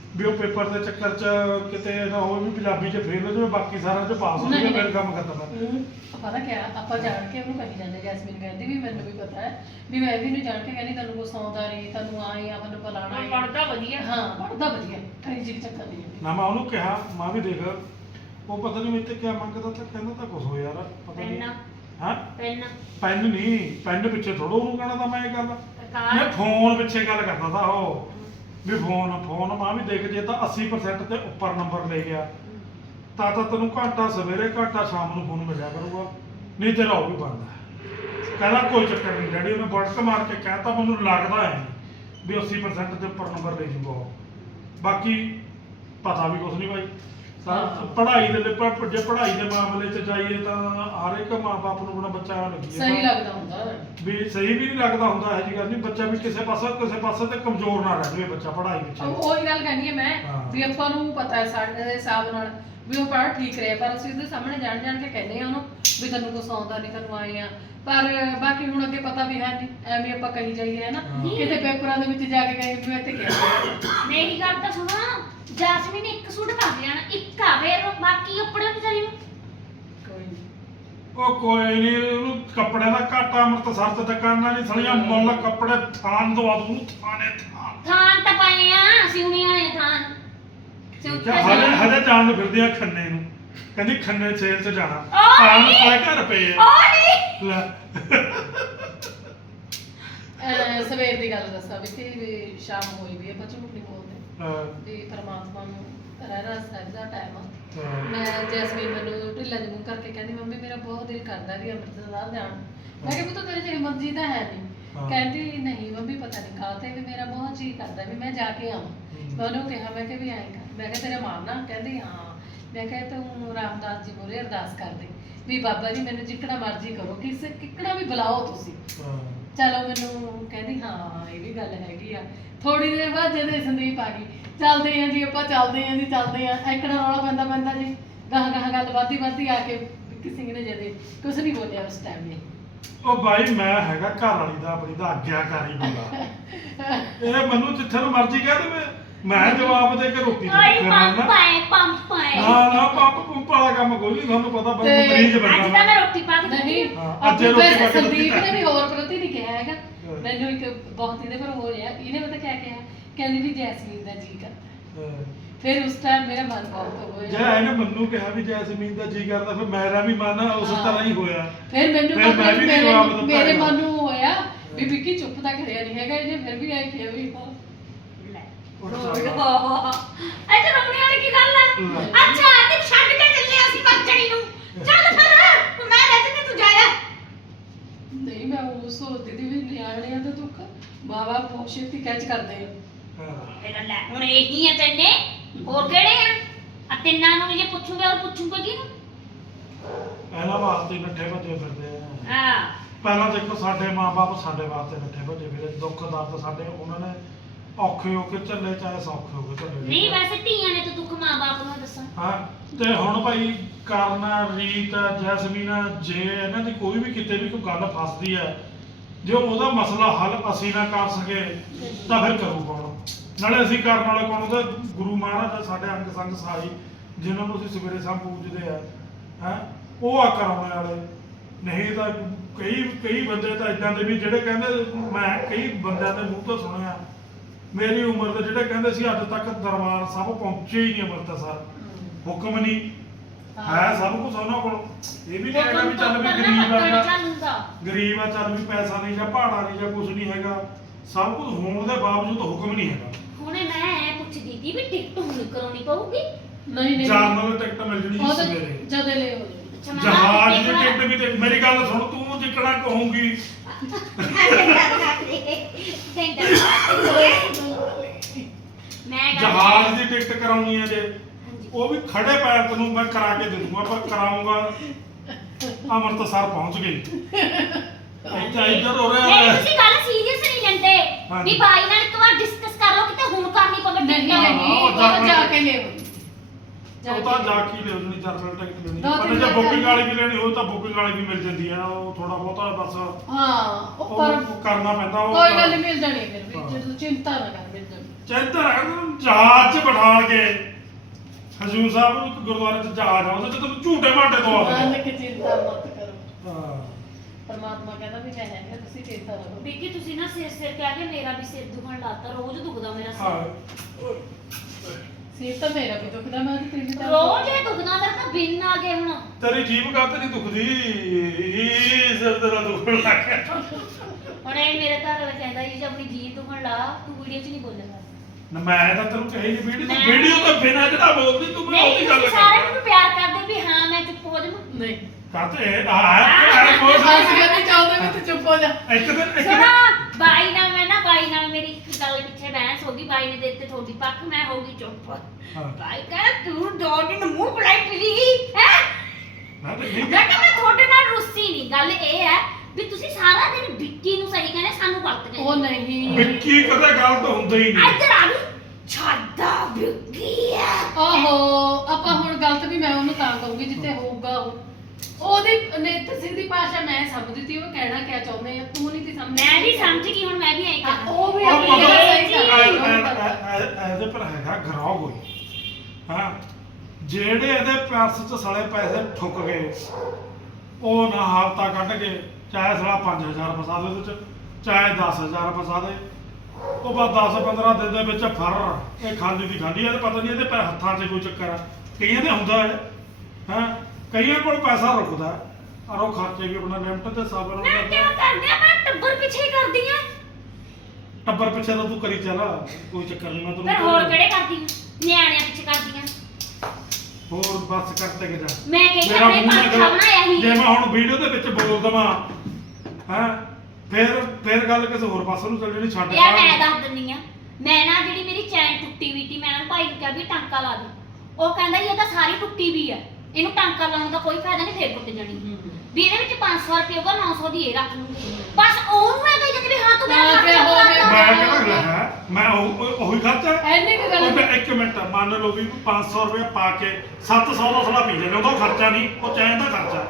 Speaker 1: ਵੀ ਉਹ ਪੇਪਰ ਦੇ ਚੱਕਰ 'ਚ ਕਿਤੇ ਨਾ ਹੋਵੇ ਵੀ ਪੰਜਾਬੀ 'ਚ ਫੇਲ ਹੋ ਜਾਵੇ ਬਾਕੀ ਸਾਰਿਆਂ 'ਚ ਪਾਸ ਹੋ ਜਾਵੇ
Speaker 3: ਨਹੀਂ,
Speaker 1: ਫਿਰ ਕੰਮ ਖਤਮ ਹੈ।
Speaker 3: ਹਮ, ਪਤਾ ਕਿਆ ਆਪਾਂ ਜਾਣ ਕੇ ਉਹਨੂੰ ਕਹੀ ਜਾਂਦੇ ਜੈਸਮੀਨ ਕਹਿੰਦੀ ਵੀ ਮੈਨੂੰ ਵੀ ਪਤਾ ਹੈ ਵੀ ਮੈਂ ਵੀ ਨੂੰ ਜਾਣ ਕੇ ਕਹਿੰਦੀ ਤੈਨੂੰ ਕੁਛ ਆਉਂਦਾ ਨਹੀਂ ਤੈਨੂੰ ਆਏ ਆ ਮੈਨੂੰ ਬੁਲਾਣਾ ਹੈ
Speaker 2: ਪੜਦਾ ਵਧੀਆ
Speaker 3: ਹਾਂ ਪੜਦਾ ਵਧੀਆ ਕਈ ਜੀ ਚੱਕਰ ਨਹੀਂ ਹੈ।
Speaker 1: ਨਾ ਮੈਂ ਉਹਨੂੰ ਕਿਹਾ ਮਾਂ ਵੀ ਦੇਖ ਉਹ ਪਤਾ ਨਹੀਂ ਮੇਰੇ ਤੇ ਕਿਆ ਮੰਗਦਾ ਤਾਂ ਕਹਿੰਦਾ ਤਾਂ ਕੁਛ ਹੋ ਯਾਰ ਪਤਾ ਨਹੀਂ
Speaker 2: ਪੈਨ
Speaker 1: ਹਾਂ
Speaker 2: ਪੈਨ
Speaker 1: ਪੈਨ ਨਹੀਂ ਪੈਨ ਪਿੱਛੇ ਥੋੜਾ ਉਹਨੂੰ ਕਹਿਣਾ ਤਾਂ ਮੈਂ ਇਹ ਕਰਦਾ
Speaker 2: ਕਾਰ
Speaker 1: ਮੈਂ ਫੋਨ ਪਿੱਛੇ ਗੱਲ ਕਰਦਾ ਤਾਂ ਉਹ ਵੀ ਫੋਨ ਫੋਨ ਮਾਂ ਵੀ ਦੇਖ ਜੇ ਤਾਂ ਅੱਸੀ ਪਰਸੈਂਟ ਤੇ ਉੱਪਰ ਨੰਬਰ ਲੈ ਗਿਆ ਤਾਂ ਤਾਂ ਤੈਨੂੰ ਘੰਟਾ ਸਵੇਰੇ ਘੰਟਾ ਸ਼ਾਮ ਨੂੰ ਫੋਨ ਮਿਲਿਆ ਕਰੂਗਾ ਨਹੀਂ ਤੇਰਾ ਉਹ ਵੀ ਬੰਦ ਹੈ। ਕਹਿੰਦਾ ਕੋਈ ਚੱਕਰ ਨਹੀਂ ਡੈਡੀ ਉਹਨੇ ਬੜਕ ਮਾਰ ਕੇ ਕਹਿਤਾ ਮੈਨੂੰ ਲੱਗਦਾ ਹੈ ਵੀ ਅੱਸੀ ਪਰਸੈਂਟ ਦੇ ਉੱਪਰ ਨੰਬਰ ਲੈ ਜੂਗਾ ਉਹ ਬਾਕੀ ਪਤਾ ਵੀ ਕੁਛ ਨਹੀਂ ਭਾਈ
Speaker 3: ਹਾਂ।
Speaker 1: ਪੜ੍ਹਾਈ ਦੇ ਲਈ ਪਰ ਜੇ ਪੜ੍ਹਾਈ ਦੇ ਮਾਮਲੇ 'ਚ ਜਾਈਏ ਤਾਂ ਹਰ ਇੱਕ ਮਾਂ-ਬਾਪ ਨੂੰ ਆਪਣਾ ਬੱਚਾ ਲੱਗੀ
Speaker 3: ਸਹੀ ਲੱਗਦਾ ਹੁੰਦਾ
Speaker 1: ਵੀ ਸਹੀ ਵੀ ਨਹੀਂ ਲੱਗਦਾ ਹੁੰਦਾ ਇਹ ਜੀ ਗੱਲ ਨਹੀਂ ਬੱਚਾ ਵੀ ਕਿਸੇ ਪਾਸੇ ਕਿਸੇ ਪਾਸੇ ਤੇ ਕਮਜ਼ੋਰ ਨਾ ਰਹਿ ਜਾਵੇ ਬੱਚਾ ਪੜ੍ਹਾਈ ਵਿੱਚ
Speaker 3: ਉਹ ਉਹੀ ਗੱਲ ਕਹਿੰਦੀ ਹੈ ਮੈਂ
Speaker 1: ਹਾਂ।
Speaker 3: ਵੀ ਆਪਾਂ ਨੂੰ ਪਤਾ ਹੈ ਸਾਡੇ ਦੇ ਹਿਸਾਬ ਨਾਲ ਵੀ ਉਹ ਪੜ੍ਹ ਠੀਕ ਰਿਹਾ ਪਰ ਅਸੀਂ ਉਹਦੇ ਸਾਹਮਣੇ ਜਾਣ ਜਾਣ ਕੇ ਕਹਿੰਦੇ ਆ ਉਹਨੂੰ ਵੀ ਤੈਨੂੰ ਕੁਛ ਆਉਂਦਾ ਨਹੀਂ ਤੈਨੂੰ ਆਏ ਆ ਪਰ ਬਾਕੀ ਹੁਣ ਅੱਗੇ ਪਤਾ ਵੀ ਹੈ ਨਹੀਂ ਐਵੇਂ ਆਪਾਂ ਕਹੀ ਜਾਈਏ ਹੈ ਨਾ
Speaker 1: ਹਾਂ।
Speaker 3: ਕਿਤੇ ਪੇਪਰਾਂ ਦੇ ਵਿੱਚ ਜਾ ਕੇ ਕਹੇ ਵੀ ਮੈਂ ਤੇ ਕਿਹਾ
Speaker 2: ਮੇਰੀ ਗੱਲ ਤਾਂ ਸੁਣੋ ਜਾਸਮੀਨ ਨੇ ਇੱਕ ਸੂਟ ਪਾ ਕੇ ਜਾਣਾ ਇੱਕ ਆ ਫਿਰ ਬਾਕੀ ਕੱਪੜੇ ਵਿਚਾਰੀ ਨੂੰ
Speaker 3: ਕੋਈ ਨਹੀਂ
Speaker 1: ਉਹ ਕੋਈ ਨਹੀਂ ਉਹਨੂੰ ਕੱਪੜਿਆਂ ਦਾ ਘਾਟਾ ਅੰਮ੍ਰਿਤਸਰ ਤੇ ਦੁਕਾਨਾਂ ਨਹੀਂ ਸੜੀਆਂ ਮੁੱਲ ਕੱਪੜੇ ਥਾਨ ਦਵਾ ਦੂ ਥਾਣੇ ਥਾਨ
Speaker 2: ਥਾਨ ਤਾਂ ਪਏ ਆ ਸਿਉਣੀ ਵਾਲੇ ਥਾਨ
Speaker 1: ਕਿ ਹਲੇ ਹਲੇ ਜਾਣ ਨੂੰ ਫਿਰਦੇ ਆ ਖੰਨੇ ਨੂੰ ਕਹਿੰਦੀ ਖੰਨੇ ਸੇਲ 'ਚ ਜਾਣਾ
Speaker 2: ਉਹ
Speaker 1: ਥਾਨ
Speaker 2: ਨਹੀਂ।
Speaker 1: ਸਾਰੇ ਘਰ ਪਏ ਆ
Speaker 2: ਉਹ ਨਹੀਂ
Speaker 1: ਲੈ
Speaker 3: ਅਹ ਸਵੇਰ ਦੀ ਗੱਲ ਦੱਸਾਂ ਵੀ ਕਿ ਵੀ ਸ਼ਾਮ ਹੋਈ ਵੀ ਆਪਾਂ ਝੂਠ ਨਹੀਂ ਬੋਲਦੇ
Speaker 1: ਹਾਂ,
Speaker 3: ਵੀ ਪਰਮਾਤਮਾ ਨੂੰ ਰਹਿਣਾ ਸਾਹਿਬ ਦਾ ਟਾਈਮ ਆ
Speaker 1: ਹਾਂ।
Speaker 3: ਮੈਂ ਜੈਸਮੀਨ ਮੈਨੂੰ ਢਿੱਲਾ ਜਿਹਾ ਮੂੰਹ ਕਰਕੇ ਕਹਿੰਦੀ ਮੰਮੀ ਮੇਰਾ ਬਹੁਤ ਦਿਲ ਕਰਦਾ ਵੀ ਅੰਮ੍ਰਿਤਸਰ ਜਾਣ ਮੈਂ ਕਿਹਾ ਪੁੱਤ ਤੇਰੇ ਚ ਹਿੰਮਤ ਜੀ ਤਾਂ ਹੈ ਨਹੀਂ
Speaker 1: ਹਾਂ।
Speaker 3: ਕਹਿੰਦੀ ਨਹੀਂ ਮੰਮੀ ਪਤਾ ਨਹੀਂ ਕਾਹਤੇ ਵੀ ਮੇਰਾ ਬਹੁਤ ਜੀ ਕਰਦਾ ਵੀ ਮੈਂ ਜਾ ਕੇ ਆਵਾਂ
Speaker 1: ਹਮ।
Speaker 3: ਮੈਂ ਉਹਨੂੰ ਕਿਹਾ ਮੈਂ ਕਿ ਵੀ ਆਏਗਾ ਮੈਂ ਕਿਹਾ ਤੇਰਾ ਮਾਰਨਾ ਕਹਿੰਦੀ ਹਾਂ ਮੈਂ ਕਿਹਾ ਤੂੰ ਰਾਮਦਾਸ ਜੀ ਬੋਲੇ ਅਰਦਾਸ ਕਰ ਦੇ ਵੀ ਬਾਬਾ ਜੀ ਮੈਨੂੰ ਜਿੱਕੜਾ ਮਰਜ਼ੀ ਕਰੋ ਕਿਸੇ ਕਿੱਕੜਾ ਵੀ ਬੁਲਾਓ ਤੁਸੀਂ
Speaker 1: ਹਾਂ।
Speaker 3: ਚਲੋ ਮੈਨੂੰ ਕਹਿੰਦੀ ਹਾਂ ਇਹ ਵੀ ਗੱਲ ਹੈਗੀ ਆ ਥੋੜੀ ਦੇਰ ਬਾਅਦ ਜਦੋਂ ਸੰਦੀਪ ਆ ਗਈ ਚੱਲਦੇ ਆਂ ਜੀ ਆਪਾਂ ਚੱਲਦੇ ਆਂ ਜੀ ਚੱਲਦੇ ਆਂ ਐਕੜਾ ਰੌਲਾ ਪੈਂਦਾ ਪੈਂਦਾ ਜੀ ਗਾਹਾਂ ਗਾਹਾਂ ਗੱਲ ਵੱਧਦੀ ਵੱਧਦੀ ਆ ਕੇ ਵਿੱਕੀ ਸਿੰਘ ਨੇ ਜਦੇ ਕੁਝ ਨਹੀਂ ਬੋਲਿਆ ਉਸ ਟਾਈਮ ਨੇ
Speaker 1: ਉਹ ਬਾਈ ਮੈਂ ਹੈਗਾ ਘਰ ਵਾਲੀ ਦਾ ਆਪਣੀ ਦਾ ਆਗਿਆਕਾਰੀ ਬੰਦਾ ਇਹ ਮੈਨੂੰ ਜਿੱਥੇ ਨੂੰ ਮਰਜ਼ੀ ਕਹਿ ਦੇਵੇ ਮੈਂ ਜਵਾਬ ਦੇ ਕੇ ਰੋਟੀ
Speaker 2: ਓਏ
Speaker 1: ਦੇ
Speaker 2: ਪੰਪ
Speaker 1: ਦੇਣਾ
Speaker 2: ਪਾਏ ਪੰਪ ਪਾਏ
Speaker 1: ਨਾ ਨਾ ਪੰਪ ਪੰਪ ਵਾਲਾ ਕੰਮ ਕੋਈ ਨਹੀਂ ਤੁਹਾਨੂੰ ਪਤਾ ਬੰਦਾ
Speaker 3: ਤੇ
Speaker 1: ਮਰੀਜ਼
Speaker 2: ਅੱਜ
Speaker 1: ਬੰਦਾ
Speaker 2: ਤਾਂ ਮੈਂ ਰੋਟੀ ਪਾ ਕੇ ਦਿੱਤੀ
Speaker 3: ਨਹੀਂ
Speaker 1: ਹਾਂ, ਅੱਜ
Speaker 3: ਅੱਜ
Speaker 1: ਰੋਟੀ ਪਾ ਕੇ
Speaker 3: ਸੰਦੀਪ
Speaker 1: ਦਿੱਤੀ
Speaker 3: ਨੇ ਵੀ ਹੋਰ ਪ੍ਰਤੀ ਨਹੀਂ ਕਿਹਾ ਹੈਗਾ
Speaker 1: ਹਾਂ।
Speaker 3: ਮੈਨੂੰ ਇੱਕ ਬਹੁਤ ਇਹਦੇ ਪਰ ਹੋ ਰਿਹਾ ਇਹਨੇ ਪਤਾ ਕਿਆ ਕਿਹਾ ਕਹਿੰਦੀ ਵੀ ਜੈਸਮੀਨ ਦਾ ਜੀ ਕਰਦਾ
Speaker 1: ਹਾਂ।
Speaker 3: ਫਿਰ ਉਸ ਟਾਈਮ ਮੇਰਾ ਮਨ ਬਹੁਤ
Speaker 1: ਜੇ
Speaker 3: ਹੋਇਆ
Speaker 1: ਇਹਨੇ ਮੈਨੂੰ ਕਿਹਾ ਵੀ ਜੈਸਮੀਨ ਦਾ ਜੀ ਕਰਦਾ ਫਿਰ ਮੇਰਾ ਵੀ ਮਨ ਉਸ
Speaker 3: ਹਾਂ।
Speaker 1: ਤਰ੍ਹਾਂ ਹੀ ਹੋਇਆ
Speaker 3: ਫਿਰ ਮੈਨੂੰ
Speaker 1: ਫਿਰ ਮੈਂ ਵੀ
Speaker 3: ਮੇਰੇ
Speaker 1: ਜਵਾਬ ਦਿੱਤਾ
Speaker 3: ਮੇਰੇ
Speaker 1: ਹੈਗਾ।
Speaker 3: ਮਨ ਨੂੰ ਹੋਇਆ ਵੀ ਵਿੱਕੀ ਚੁੱਪ ਤਾਂ ਕਰਿਆ ਨਹੀਂ ਹੈਗਾ ਇਹਨੇ ਫਿਰ ਵੀ ਆਏ ਕਿਹਾ ਵੀ ਹਾਂ
Speaker 2: ਲੈ
Speaker 1: ਉੱਠ
Speaker 2: ਓਏ
Speaker 1: ਸਕਦਾ।
Speaker 2: ਹੋ ਅੱਛਾ ਰਮਣੀ ਵਾਲੀ ਕੀ ਗੱਲ ਹੈ
Speaker 1: ਲੈ।
Speaker 2: ਅੱਛਾ ਤੇ ਛੱਡ ਕੇ ਚੱਲੇ ਅਸੀਂ ਬੱਚੜੀ ਨੂੰ ਚੱਲ ਫਿਰ ਮੈਂ ਰਜਨੀ ਤੂੰ ਜਾਇਆ
Speaker 3: ਨਹੀਂ ਮੈਂ ਉਹ ਸੋਚਦੀ ਸੀ ਵੀ ਨਿਆਣਿਆਂ ਦਾ ਦੁੱਖ ਬਾਬਾ ਬਹੁਤ ਛੇਤੀ ਕੈਚ ਕਰਦੇ ਆ
Speaker 1: ਹਾਂ।
Speaker 2: ਤੇਰਾ ਲੈ ਹੁਣ ਇਹੀ ਆ ਤੈਨੇ ਹੋਰ ਕਿਹੜੇ ਆ ਆ ਤਿੰਨਾਂ ਨੂੰ ਜੇ ਪੁੱਛੂਗੇ ਹੋਰ ਪੁੱਛੂਗੇ ਕਿਹਨੂੰ
Speaker 1: ਇਹਨਾਂ ਵਾਸਤੇ ਹੀ ਨੱਠੇ ਭੱਜੇ ਫਿਰਦੇ ਆ
Speaker 2: ਹਾਂ
Speaker 1: ਪਹਿਲਾਂ ਦੇਖੋ ਸਾਡੇ ਮਾਪੇ ਸਾਡੇ ਵਾਸਤੇ ਨੱਠੇ ਭੱਜੇ ਫਿਰੇ ਦੁੱਖ ਦਰਦ ਸਾਡੇ ਉਹਨਾਂ ਨੇ ਔਖੇ ਹੋ ਕੇ ਝੱਲੇ ਚਾਹੇ ਸੌਖੇ ਹੋ ਕੇ ਝੱਲੇ
Speaker 2: ਨਹੀਂ ਵੈਸੇ ਧੀਆਂ ਨੇ ਤਾਂ ਦੁੱਖ ਮਾਂ-ਬਾਪ ਨੂੰ ਦੱਸਾਂ
Speaker 1: ਹਾਂ ਤੇ ਹੁਣ ਭਾਈ ਕਰਨਾ ਰੀਤ ਜੈਸਮੀਨ ਜੇ ਇਹਨਾਂ ਦੀ ਕੋਈ ਵੀ ਕਿਤੇ ਵੀ ਕੋਈ ਗੱਲ ਫਸਦੀ ਹੈ ਜੇ ਉਹਦਾ ਮਸਲਾ ਹੱਲ ਅਸੀਂ ਨਾ ਕਰ ਸਕੇ ਤਾਂ ਫਿਰ ਕਰੂ ਕੌਣ ਨਾਲੇ ਅਸੀਂ ਕਰਨ ਵਾਲੇ ਕੌਣ ਉਹਦੇ ਗੁਰੂ ਮਹਾਰਾਜ ਦਾ ਸਾਡੇ ਅੰਗ ਸੰਗ ਸਹਾਈ ਜਿਨ੍ਹਾਂ ਨੂੰ ਅਸੀਂ ਸਵੇਰੇ ਸ਼ਾਮ ਪੂਜਦੇ ਆ ਹੈ ਉਹ ਆ ਕਰਾਉਣੇ ਵਾਲੇ ਨਹੀਂ ਤਾਂ ਕਈ ਕਈ ਬੰਦੇ ਤਾਂ ਇਦਾਂ ਦੇ ਵੀ ਜਿਹੜੇ ਕਹਿੰਦੇ ਮੈਂ ਕਈ ਬੰਦਿਆਂ ਦੇ ਮੂੰਹ ਤੋਂ ਸੁਣਿਆ ਮੇਰੀ ਉਮਰ ਦੇ ਜਿਹੜੇ ਕਹਿੰਦੇ ਸੀ ਅੱਜ ਤੱਕ ਦਰਬਾਰ ਸਾਹਿਬ ਪਹੁੰਚੇ ਹੀ ਨਹੀਂ ਅੰਮ੍ਰਿਤਸਰ ਹੁਕਮ ਨਹੀਂ ਹੈ ਸਭ ਕੁਝ ਉਹਨਾਂ ਕੋਲ ਇਹ ਵੀ ਨਹੀਂ ਹੈਗਾ ਵੀ ਚੱਲ ਵੀ ਗਰੀਬ ਆ
Speaker 2: ਚੱਲੂਗਾ
Speaker 1: ਗਰੀਬ ਆ ਚੱਲ ਵੀ ਪੈਸਾ ਨਹੀਂ ਜਾਂ ਪਹਾੜਾ ਨਹੀਂ ਜਾਂ ਕੁਝ ਨਹੀਂ ਹੈਗਾ ਸਭ ਕੁਝ ਹੋਣ ਦੇ ਬਾਵਜੂਦ ਹੁਕਮ ਨਹੀਂ ਹੈਗਾ
Speaker 2: ਹੁਣੇ ਮੈਂ ਐਂ ਪੁੱਛਦੀ ਸੀ ਵੀ ਟਿਕਟ ਹੁਣ ਕਰਾਉਣੀ ਪਊਗੀ
Speaker 3: ਨਹੀਂ ਨਹੀਂ
Speaker 1: ਜਰਨਲ ਟਿਕਟ ਮਿਲ ਜਣੀ
Speaker 3: ਉਹ ਤਾਂ
Speaker 1: ਸਵੇਰੇ
Speaker 3: ਜਦੇ ਲੈ ਹੋ ਜਾਊ
Speaker 2: ਅੱਛਾ, ਮੈਂ
Speaker 1: ਜਹਾਜ਼ ਦੀ
Speaker 2: ਦੇਖਣਾ-
Speaker 1: ਟਿਕਟ ਵੀ ਤੇ ਮੇਰੀ ਗੱਲ ਸੁਣ ਤੂੰ ਜਿੱਕਣਾ ਕਹੂੰਗੀ
Speaker 2: ਮੈਂ ਗੱਲ-
Speaker 1: ਜਹਾਜ਼ ਦੀ ਟਿਕਟ ਕਰਾਉਣੀ ਹੈ ਜੇ ਉਹ ਵੀ ਖੜੇ ਪੈਰ ਤੈਨੂੰ ਮੈਂ ਕਰਾ ਕੇ ਦੇ ਦੂੰਗਾ ਪਰ ਕਰਾਉਂਗਾ ਅੰਮ੍ਰਿਤਸਰ ਪਹੁੰਚ ਗਈ ਇੱਥੇ ਇੱਧਰ ਹੋ
Speaker 2: ਨਹੀਂ
Speaker 1: ਰਿਹਾ
Speaker 2: ਤੁਸੀਂ ਗੱਲ ਸੀਰੀਅਸ ਨਹੀਂ ਲੈਂਦੇ
Speaker 1: ਹਾਂਜੀ।
Speaker 2: ਵੀ ਬਾਈ ਨਾਲ ਇੱਕ ਵਾਰ ਡਿਸਕਸ ਕਰ ਲਓ ਕਿਤੇ ਹੁਣ ਕਰਨੀ ਪਵੇ
Speaker 3: ਨਹੀਂ
Speaker 2: ਟਿਕਟ
Speaker 3: ਨਹੀਂ
Speaker 1: ਉਹ
Speaker 3: ਉਹ ਤਾਂ
Speaker 1: ਜਰਨਲ-
Speaker 3: ਜਾ ਕੇ ਲੈ ਆਓ।
Speaker 1: ਉਹ ਤਾਂ ਜਾ ਕੇ ਲੈ ਜਣੀ ਜਰਨਲ ਟਿਕਟ ਲੈਣੀ
Speaker 3: ਦੋ
Speaker 1: ਪਰ
Speaker 3: ਤਿੰਨ
Speaker 1: ਜੇ
Speaker 3: ਹਜ਼ਾਰ
Speaker 1: ਬੁਕਿੰਗ ਵਾਲੀ ਵੀ ਲੈਣੀ ਹੋਵੇ ਤਾਂ ਬੁਕਿੰਗ ਵਾਲੀ ਵੀ ਮਿਲ ਜਾਂਦੀ ਆ ਉਹ ਥੋੜਾ ਬਹੁਤਾ ਬਸ
Speaker 3: ਹਾਂ ਉਹ ਪਰ
Speaker 1: ਉਹ ਕਰਨਾ ਪੈਂਦਾ ਉਹ
Speaker 3: ਕੋਈ ਗੱਲ ਨਹੀਂ ਮਿਲ ਜਾਣੀ ਫਿਰ ਵੀ
Speaker 1: ਹਾਂ।
Speaker 3: ਜੇ ਤੂੰ ਚਿੰਤਾ ਨਾ ਕਰ ਮਿਲ ਜਾਣੀ
Speaker 1: ਚੈਂਤਰ ਹੈ ਜਹਾਜ਼ 'ਚ ਬਿਠਾ ਕੇ ਹਜ਼ੂਰ ਸਾਹਿਬ ਨੂੰ ਇੱਕ ਗੁਰਦੁਆਰੇ 'ਚ ਜਹਾਜ਼ ਆ ਉਹਦੇ 'ਚ ਤੁਹਾਨੂੰ ਝੂਟੇ ਮਾਟੇ ਤੋਂ ਆਉਂਦੇ
Speaker 3: ਨਾਨਕ ਚਿੰਤਾ ਮਤ ਕਰੋ
Speaker 1: ਹਾਂ
Speaker 3: ਪਰਮਾਤਮਾ ਕਹਿੰਦਾ ਵੀ ਮੈਂ ਹੈਗਾ ਤੁਸੀਂ ਚਿੰਤਾ ਨਾ ਕਰੋ
Speaker 2: ਵਿੱਕੀ ਤੁਸੀਂ ਨਾ ਸਿਰ ਸਿਰ ਕਹਿ ਕੇ ਮੇਰਾ ਵੀ ਸਿਰ ਦੁਖਣ ਲੱਗਾ ਰੋਜ਼ ਦੁਖਦਾ ਮੇਰਾ
Speaker 1: ਹਾਂ
Speaker 2: ਸਿਰ
Speaker 3: ਸਿਰ ਤਾਂ ਮੇਰਾ ਵੀ ਦੁਖਦਾ ਮੈਂ ਅੱਜ ਤਿੰਨ ਚਾਰ
Speaker 2: ਰੋਜ਼ ਇਹ ਦੁਖਦਾ ਮੇਰਾ ਤਾਂ ਬਿਨ ਆ ਗਏ ਹੁਣ
Speaker 1: ਤੇਰੀ ਜੀਭ ਕਾਹਤੇ ਨਹੀਂ ਦੁਖਦੀ ਇਹ ਸਿਰ ਤੇਰਾ ਦੁਖਣ ਲੱਗ ਗਿਆ
Speaker 2: ਹੁਣ ਇਹ ਮੇਰੇ ਘਰ ਵਾਲਾ ਕਹਿੰਦਾ ਜੀ ਜੇ ਆਪਣੀ ਜੀਭ ਦੁਖਣ ਲਾ ਤੂੰ ਵੀਡੀਓ 'ਚ ਨਹੀਂ ਬੋਲੇਗਾ
Speaker 1: ਨਾ ਮੈਂ ਤਾਂ ਤੈਨੂੰ ਕਹੀ ਨਹੀਂ ਵੀਡੀਓ
Speaker 2: ਮੈਂ-
Speaker 1: ਵੀਡੀਓ ਤਾਂ ਬਿਨਾਂ ਜਿਹੜਾ ਬੋਲਦੀ ਤੂੰ ਮੈਂ
Speaker 2: ਨਹੀਂ
Speaker 1: ਉਹਦੀ ਗੱਲ
Speaker 2: ਤੁਸੀਂ ਸਾਰੇ
Speaker 1: ਕਰ
Speaker 2: ਮੈਨੂੰ ਪਿਆਰ ਕਰਦੇ ਵੀ ਹਾਂ ਮੈਂ ਚੁੱਪ ਹੋ ਜਾਵਾਂ
Speaker 3: ਨਹੀਂ
Speaker 1: ਕਾਹਤੇ ਆ ਆ ਬਹੁਤ
Speaker 3: ਹੱਸ ਕੇ ਨਹੀਂ ਚਾਹੁੰਦੇ ਵੀ ਤੂੰ ਚੁੱਪ ਹੋ ਜਾ
Speaker 1: ਇੱਕ ਦਿਨ ਇੱਕ
Speaker 2: ਸੁਣਾ
Speaker 1: ਦਿਨ
Speaker 2: ਬਾਈ ਨਾਲ ਮੈਂ ਨਾ ਬਾਈ ਨਾਲ ਮੇਰੀ ਇੱਕ ਗੱਲ ਪਿੱਛੇ ਬਹਿਸ ਹੋ ਗਈ ਬਾਈ ਨੇ ਦਿੱਤੇ ਤੁਹਾਡੀ ਪੱਖ ਮੈਂ ਹੋ ਗਈ ਚੁੱਪ
Speaker 1: ਹਾਂ
Speaker 2: ਬਾਈ ਕਹਿੰਦਾ ਤੂੰ ਦੋ ਦਿਨ ਮੂੰਹ ਬੁਲਾਈ ਪੀ ਗਈ ਹੈ
Speaker 1: ਮੈਂ ਤਾਂ ਨਹੀਂ
Speaker 2: ਮੈਂ ਕਹਿੰਦਾ ਤੁਹਾਡੇ ਨਾਲ ਰੁੱਸੀ ਨਹੀਂ ਗੱਲ ਇਹ ਹੈ ਵੀ ਤੁਸੀਂ ਸਾਰਾ ਦਿਨ ਵਿੱਕੀ ਨੂੰ ਸਹੀ ਕਹਿੰਦੇ ਸਾਨੂੰ ਗਲਤ ਕਹਿੰਦੇ
Speaker 3: ਉਹ ਨਹੀਂ
Speaker 1: ਵਿੱਕੀ ਕਦੇ ਗਲਤ ਹੁੰਦਾ ਹੀ ਨਹੀਂ
Speaker 2: ਇੱਧਰ ਆ ਵੀ ਛੱਡਾ ਵਿੱਕੀ ਆ
Speaker 3: ਓਹੋ ਆਪਾਂ ਹੁਣ ਗਲਤ ਵੀ ਮੈਂ ਉਹਨੂੰ ਤਾਂ ਕਹੂੰਗੀ ਜਿੱਥੇ ਹੋਊਗਾ ਉਹ ਉਹਦੀ ਨੇਤਰ ਸਿੰਘ ਦੀ ਭਾਸ਼ਾ ਮੈਂ ਸਮਝਦੀ ਤੀ ਉਹ ਕਹਿਣਾ ਕਿਆ ਚਾਹੁੰਦੇ ਆ ਤੂੰ ਨਹੀਂ ਤੀ ਸਮਝ
Speaker 2: ਮੈਂ ਵੀ ਸਮਝ ਗਈ ਹੁਣ ਮੈਂ ਵੀ ਐਂ
Speaker 3: ਹਾਂ,
Speaker 2: ਕਰਨਾ
Speaker 3: ਉਹ ਵੀ
Speaker 1: ਉਹ
Speaker 3: ਆਪਣੀ ਜਗ੍ਹਾ ਸਹੀ
Speaker 2: ਜੀ।
Speaker 3: ਕਰ ਰਹੀ ਹੈ
Speaker 1: ਇਹਦੇ ਪਰ ਹੈਗਾ ਗਰਾਹ ਕੋਈ ਹਾਂ ਜਿਹੜੇ ਇਹਦੇ ਪਰਸ 'ਚ ਸੜੇ ਪੈਸੇ ਠੁੱਕ ਗਏ ਉਹ ਨਾ ਹਫ਼ਤਾ ਕੱਢ ਕੇ ਚਾਹੇ ਸਾਲਾ ਪੰਜ ਹਜ਼ਾਰ ਫਸਾ ਦੇ ਉਹਦੇ 'ਚ ਚਾਹੇ ਦਸ ਹਜ਼ਾਰ ਫਸਾ ਦੇ ਉਹ ਬਸ ਦਸ ਪੰਦਰਾਂ ਦਿਨ ਦੇ ਵਿੱਚ ਫਰ ਇਹ ਖਾਲੀ ਦੀ ਖਾਲੀ ਹੈ ਤੇ ਪਤਾ ਨਹੀਂ ਇਹਦੇ ਪੈ ਹੱਥਾਂ 'ਚ ਕੋਈ ਚੱਕਰ ਆ ਕਈਆਂ ਦੇ ਹੁੰਦਾ ਹੈ ਹਾਂ ਕਈਆਂ ਕੋਲ ਪੈਸਾ ਰੁਕਦਾ ਔਰ ਉਹ ਖਰਚੇ ਵੀ ਆਪਣਾ ਲਿਮਟ ਤੇ ਸਾਬਰ
Speaker 2: ਮੈਂ ਕਿਉਂ ਕਰਦੀ ਆ ਮੈਂ ਟੱਬਰ ਪਿੱਛੇ ਹੀ ਕਰਦੀ ਆ
Speaker 1: ਟੱਬਰ ਪਿੱਛੇ ਤਾਂ ਤੂੰ ਕਰੀ ਚੱਲ ਕੋਈ ਚੱਕਰ ਨਹੀਂ ਮੈਂ ਤੈਨੂੰ
Speaker 2: ਫਿਰ ਹੋਰ ਕਿਹੜੇ ਕਰਦੀ ਆ ਨਿਆਣਿਆਂ ਪਿੱਛੇ ਕਰਦੀ ਆ
Speaker 1: ਹੋਰ ਬਸ ਕਰਤੇ ਕਿ ਜਾ
Speaker 2: ਮੈਂ ਕਹੀ
Speaker 1: ਮੇਰਾ
Speaker 2: ਆਪਣੇ
Speaker 1: ਮੂੰਹ ਨਾ
Speaker 2: ਪਾਖਾ
Speaker 1: ਕਰੋ।
Speaker 2: ਬਣਾਇਆ ਸੀ
Speaker 1: ਜੇ ਮੈਂ ਹੁਣ ਵੀਡੀਓ ਦੇ ਵਿੱਚ ਬੋਲ ਦਵਾਂ ਹਾਂ ਫਿਰ ਫਿਰ ਗੱਲ ਕਿਸੇ ਹੋਰ ਪਾਸੇ ਨੂੰ ਚੱਲ ਜਣੀ ਛੱਡ
Speaker 2: ਯਾਰ
Speaker 1: ਪਰਾਂ।
Speaker 2: ਮੈਂ ਦੱਸ ਦਿੰਦੀ ਆ ਮੈਂ ਨਾ ਜਿਹੜੀ ਮੇਰੀ ਚੈਨ ਟੁੱਟੀ ਵੀ ਤੀ ਮੈਂ ਨਾ ਭਾਈ ਨੂੰ ਕਿਹਾ ਵੀ ਟਾਂਕਾ ਲਾ ਦੇ ਉਹ ਕਹਿੰਦਾ ਇਹ ਤਾਂ ਸਾਰੀ ਟੁੱਟੀ ਵੀ ਆ ਇਹਨੂੰ ਟਾਂਕਾ ਲਾਉਣ ਦਾ ਕੋਈ ਫਾਇਦਾ ਨਹੀਂ ਫੇਰ ਟੁੱਟ ਜਾਣੀ ਵੀ ਇਹਦੇ ਵਿੱਚ ਪੰਜ ਸੌ ਰੁਪਏ ਹੋਗਾ ਨੌ ਸੌ ਦੀ ਇਹ ਰੱਖ ਲੂੰਗੀ ਬਸ ਉਹਨੂੰ ਮੈਂ ਕਹੀ ਜਾਂਦੀ ਵੀ ਹਾਂ ਤੂੰ ਮੇਰਾ
Speaker 3: ਨਾ
Speaker 2: ਖਰਚਾ
Speaker 3: ਕਿ ਹੋ
Speaker 2: ਕਰ
Speaker 3: ਗਿਆ।
Speaker 2: ਲਾ।
Speaker 1: ਮੈਂ ਕਹਿੰਦਾ ਹੈ ਮੈਂ ਉਹ ਉਹ- ਉਹੀ ਖਰਚਾ
Speaker 3: ਐਨੀ ਕੁ ਗੱਲ
Speaker 1: ਉਹ ਮੈਂ ਇੱਕ ਮਿੰਟ ਮੰਨ ਲਓ ਵੀ ਪੰਜ ਸੌ ਰੁਪਏ ਪਾ ਕੇ ਸੱਤ ਸੌ ਦਾ ਥੋੜਾ ਪੀ ਜਾਂਦੇ ਉਹਦਾ ਖਰਚਾ ਨਹੀਂ ਉਹ ਚੈਨ ਦਾ ਖਰਚਾ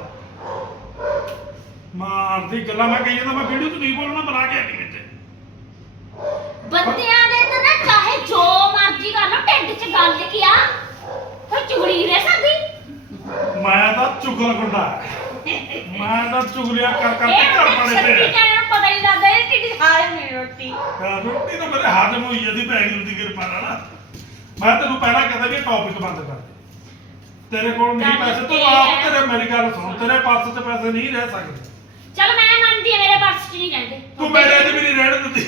Speaker 1: ਮਾਰਦੀ ਗੱਲਾਂ ਮੈਂ ਕਹੀ ਜਾਂਦਾ ਮੈਂ ਵੀਡੀਓ 'ਚ ਨਹੀਂ ਬੋਲਣਾ ਬਣਾ ਕੇ ਆਣੀ ਵਿੱਚ
Speaker 2: ਬੰਦਿਆਂ ਦੇ ਤਾਂ ਨਾ ਚਾਹੇ ਜੋ ਮਰਜ਼ੀ ਕਰ ਲਓ ਢਿੱਡ 'ਚ ਗੱਲ ਕੀ ਆ ਕੋਈ ਚੁਗਲੀ ਰਹਿ ਸਕਦੀ
Speaker 1: ਮੈਂ ਤਾਂ ਚੁਗਲ ਗੁੰਡਾ ਮੈਂ ਤਾਂ ਚੁਗਲੀਆਂ ਕਰ ਕਰ ਕੇ
Speaker 2: ਇਹ
Speaker 1: ਘਰ
Speaker 2: ਤੇ
Speaker 1: ਪਾਣੇ
Speaker 2: ਛੱਤੀ
Speaker 1: ਤੇ
Speaker 2: ਕਹਿਣ ਨੂੰ ਪਤਾ ਹੀ ਨਹੀਂ ਲੱਗਦਾ ਇਹ ਢਿੱਡ 'ਚ ਹਾਲ ਮੇਰੀ ਰੋਟੀ
Speaker 1: ਹਾਂ, ਰੋਟੀ ਤਾਂ ਮੇਰੇ ਹਾਜ਼ਮ ਹੋਈ ਜਾਂਦੀ ਪੈਗਲ ਦੀ ਕਿਰਪਾ ਨਾਲ ਮੈਂ ਤੈਨੂੰ ਪਹਿਲਾਂ ਕਹਿੰਦਾ ਵੀ ਟੌਪਿਕ ਬੰਦ ਕਰ ਦੇ ਤੇਰੇ ਕੋਲ ਨਹੀਂ
Speaker 2: ਗੱਲ
Speaker 1: ਪੈਸੇ ਤੂੰ
Speaker 2: ਇਹ
Speaker 1: ਆਪ
Speaker 2: ਹੈ।
Speaker 1: ਤੇਰੇ ਮੇਰੀ ਗੱਲ ਸੁਣ ਤੇਰੇ ਪਰਸ 'ਚ ਪੈਸੇ ਨਹੀਂ ਰਹਿ ਸਕਦੇ
Speaker 2: ਚਲ ਮੈਂ ਮੰਨਦੀ ਆ ਮੇਰੇ ਪਰਸ 'ਚ ਨਹੀਂ ਰਹਿੰਦੇ
Speaker 1: ਤੂੰ ਮੇਰੇ 'ਚ ਵੀ ਨਹੀਂ ਰਹਿਣ ਦਿੰਦੀ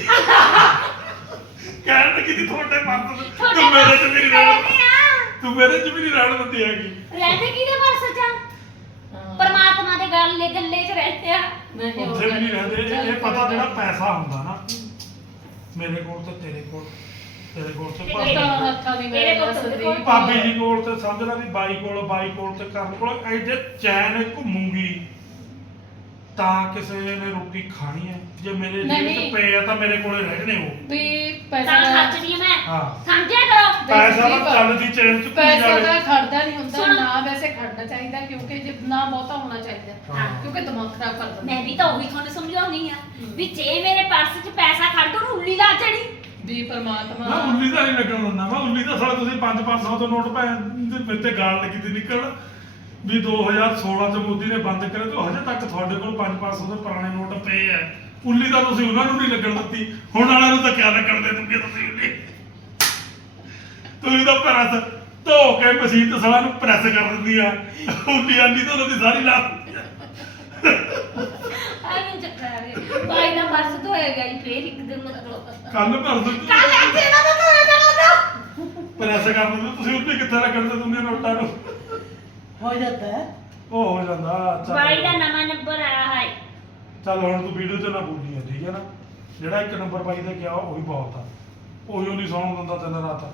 Speaker 1: ਕਹਿਣ ਲੱਗੀ ਤੀ ਤੁਹਾਡੇ ਪਰਸ 'ਚ
Speaker 2: ਤੁਹਾਡੇ
Speaker 1: ਤੂੰ ਮੇਰੇ 'ਚ ਵੀ ਨਹੀਂ ਰਹਿਣ
Speaker 2: ਰਹਿੰਦੇ ਆ।
Speaker 1: ਤੂੰ ਮੇਰੇ 'ਚ ਵੀ ਨਹੀਂ ਰਹਿਣ ਦਿੰਦੀ ਹੈਗੀ
Speaker 2: ਰਹਿੰਦੇ ਕਿਹਦੇ ਪਰਸ 'ਚ ਆ? ਪਰਮਾਤਮਾ ਦੇ ਗੱਲੇ ਗੱਲੇ 'ਚ ਰਹਿੰਦੇ ਆ
Speaker 3: ਨਹੀਂ
Speaker 1: ਉੱਥੇ ਵੀ ਨਹੀਂ ਰਹਿੰਦੇ ਇਹ- ਇਹ ਪਤਾ ਜਿਹੜਾ ਪੈਸਾ ਹੁੰਦਾ ਨਾ ਮੇਰੇ ਕੋਲ ਤੇ ਤੇਰੇ ਕੋਲ ਤੇਰੇ ਕੋਲ ਤੇ
Speaker 2: ਤੇ
Speaker 1: ਭਾਬੀ
Speaker 3: ਤਾਂ ਹੱਥਾਂ ਦੀ
Speaker 2: ਮੇਰੇ ਕੋਲ
Speaker 3: ਮੇਰੇ
Speaker 2: ਤੁਹਾਡੇ ਕੋਲ।
Speaker 1: ਭਾਬੀ ਜੀ ਕੋਲ ਤੇ ਸਮਝ ਲਾ ਵੀ ਬਾਈ ਕੋਲ ਬਾਈ ਕੋਲ ਤੇ ਕਰਨ ਕੋਲ ਐ ਜੇ ਚੈਨ ਘੁੰਮੂਗੀ ਤਾਂ ਕਿਸੇ ਨੇ ਰੋਟੀ ਖਾਣੀ ਹੈ ਜੇ ਮੇਰੇ ਜੇਬ
Speaker 3: ਨਹੀਂ।
Speaker 1: 'ਚ ਪਏ ਆ ਤਾਂ ਮੇਰੇ ਕੋਲੇ ਰਹਿਣੇ ਉਹ
Speaker 3: ਵੀ ਪੈਸਾ
Speaker 2: ਤਾਂ
Speaker 3: ਦਾ
Speaker 2: ਖਰਚਦੀ ਆ ਮੈਂ
Speaker 1: ਹਾਂ
Speaker 2: ਸਮਝਿਆ ਕਰੋ
Speaker 1: ਪੈਸਾ ਤਾਂ ਚੱਲਦੀ ਚੈਨ 'ਚ ਘੁੰਮੀ
Speaker 3: ਪੈਸਾ ਦਾ
Speaker 1: ਜਾਵੇ
Speaker 3: ਖਰਚਾ ਨਹੀਂ ਹੁੰਦਾ
Speaker 2: ਸੁਣ।
Speaker 3: ਨਾ ਵੈਸੇ ਖਰਚਣਾ ਚਾਹੀਦਾ ਕਿਉਂਕਿ ਜੇ ਨਾ ਬਹੁਤਾ ਹੋਣਾ ਚਾਹੀਦਾ
Speaker 1: ਹਾਂ।
Speaker 3: ਕਿਉਂਕਿ ਦਿਮਾਗ ਖਰਾਬ ਕਰ ਦਿੰਦਾ
Speaker 2: ਮੈਂ ਵੀ ਤਾਂ ਉਹੀ ਤੁਹਾਨੂੰ ਸਮਝਾਉਣੀ ਆ ਵੀ ਜੇ ਮੇਰੇ ਪਰਸ 'ਚ ਪੈਸਾ ਖੜ ਦੋ ਉਹਨੂੰ ਉੱਲੀ ਲਾ ਚੜੀ
Speaker 3: ਵੀ ਪਰਮਾਤਮਾ
Speaker 1: ਨਾ ਉੱਲੀ ਤਾਂ ਨਹੀਂ ਲੱਗਣ ਦਿੰਦਾ ਮੈਂ ਉੱਲੀ ਤਾਂ ਸਾਲਾ ਤੁਸੀਂ ਪੰਜ ਪੰਜ ਸੌ ਤੋਂ ਨੋਟ ਪੈ ਮੇਰੇ ਤੇ ਗਾਲ ਲੱਗੀ ਤੇ ਨਿਕਲਣ ਵੀ ਦੋ ਹਜ਼ਾਰ ਸੋਲਾਂ ਚ ਮੋਦੀ ਨੇ ਬੰਦ ਕਰੇ ਤੇ ਹਜੇ ਤੱਕ ਤੁਹਾਡੇ ਕੋਲ ਪੰਜ ਪੰਜ ਸੌ ਦੇ ਪੁਰਾਣੇ ਨੋਟ ਪਏ ਆ ਉੱਲੀ ਤਾਂ ਤੁਸੀਂ ਉਹਨਾਂ ਨੂੰ ਨਹੀਂ ਲੱਗਣ ਦਿੱਤੀ ਹੁਣ ਵਾਲਿਆਂ ਨੂੰ ਤਾਂ ਕਿਆ ਲੱਗਣ ਦੇ ਦੂਗੇ ਤੁਸੀਂ ਉੱਲੀ ਤੁਸੀਂ ਤਾਂ ਪ੍ਰੈਸ ਧੋ ਕੇ ਮਸ਼ੀਨ ਤੇ ਸਾਲਾ ਨੂੰ ਪ੍ਰੈਸ ਕਰ ਦਿੰਦੀ ਆ ਉੱਲੀ ਆਂਦੀ ਤਾਂ ਉਹਨਾਂ ਦੀ ਸਾਰੀ ਲਾ ਦਿੰਦੀ ਆ।
Speaker 2: ਆਈ ਚੱਕਰ ਆ ਗਏ ਬਾਈ ਦਾ ਪਰਸ ਧੋਏਗਾ ਹੀ ਫੇਰ ਇੱਕ ਦਿਨ ਮਤਲਬ
Speaker 1: ਕੰਨ ਭਰ ਦਿੰਦੀ
Speaker 2: ਕੱਲ ਇੱਥੇ ਨਾ ਤਾਂ ਧੋਇਆ ਜਾਣਾ
Speaker 1: ਪ੍ਰੈਸ ਕਰ ਦਿੰਦੇ ਤੁਸੀਂ ਉੱਲੀ ਕਿੱਥੇ ਲੱਗਣ ਦੇ ਦੁਨੀਆ ਨੋਟਾਂ ਨੂੰ
Speaker 3: ਹੋ ਜਾਂਦਾ ਹੈ
Speaker 1: ਉਹ ਹੋ ਜਾਂਦਾ ਚੱਲ।
Speaker 2: ਬਾਈ ਦਾ ਨਵਾਂ ਨੰਬਰ ਆਇਆ ਹੈ
Speaker 1: ਚੱਲ ਹੁਣ ਤੂੰ ਵੀਡੀਓ 'ਚ ਨਾ ਬੋਲੀ ਆ ਠੀਕ ਹੈ ਨਾ ਜਿਹੜਾ ਇੱਕ ਨੰਬਰ ਬਾਈ ਦਾ ਕਿਹਾ ਉਹੀ ਬਹੁਤ ਆ ਉਹੀ ਨਹੀਂ ਸੌਣ ਦਿੰਦਾ ਤਿੰਨ ਰਾਤ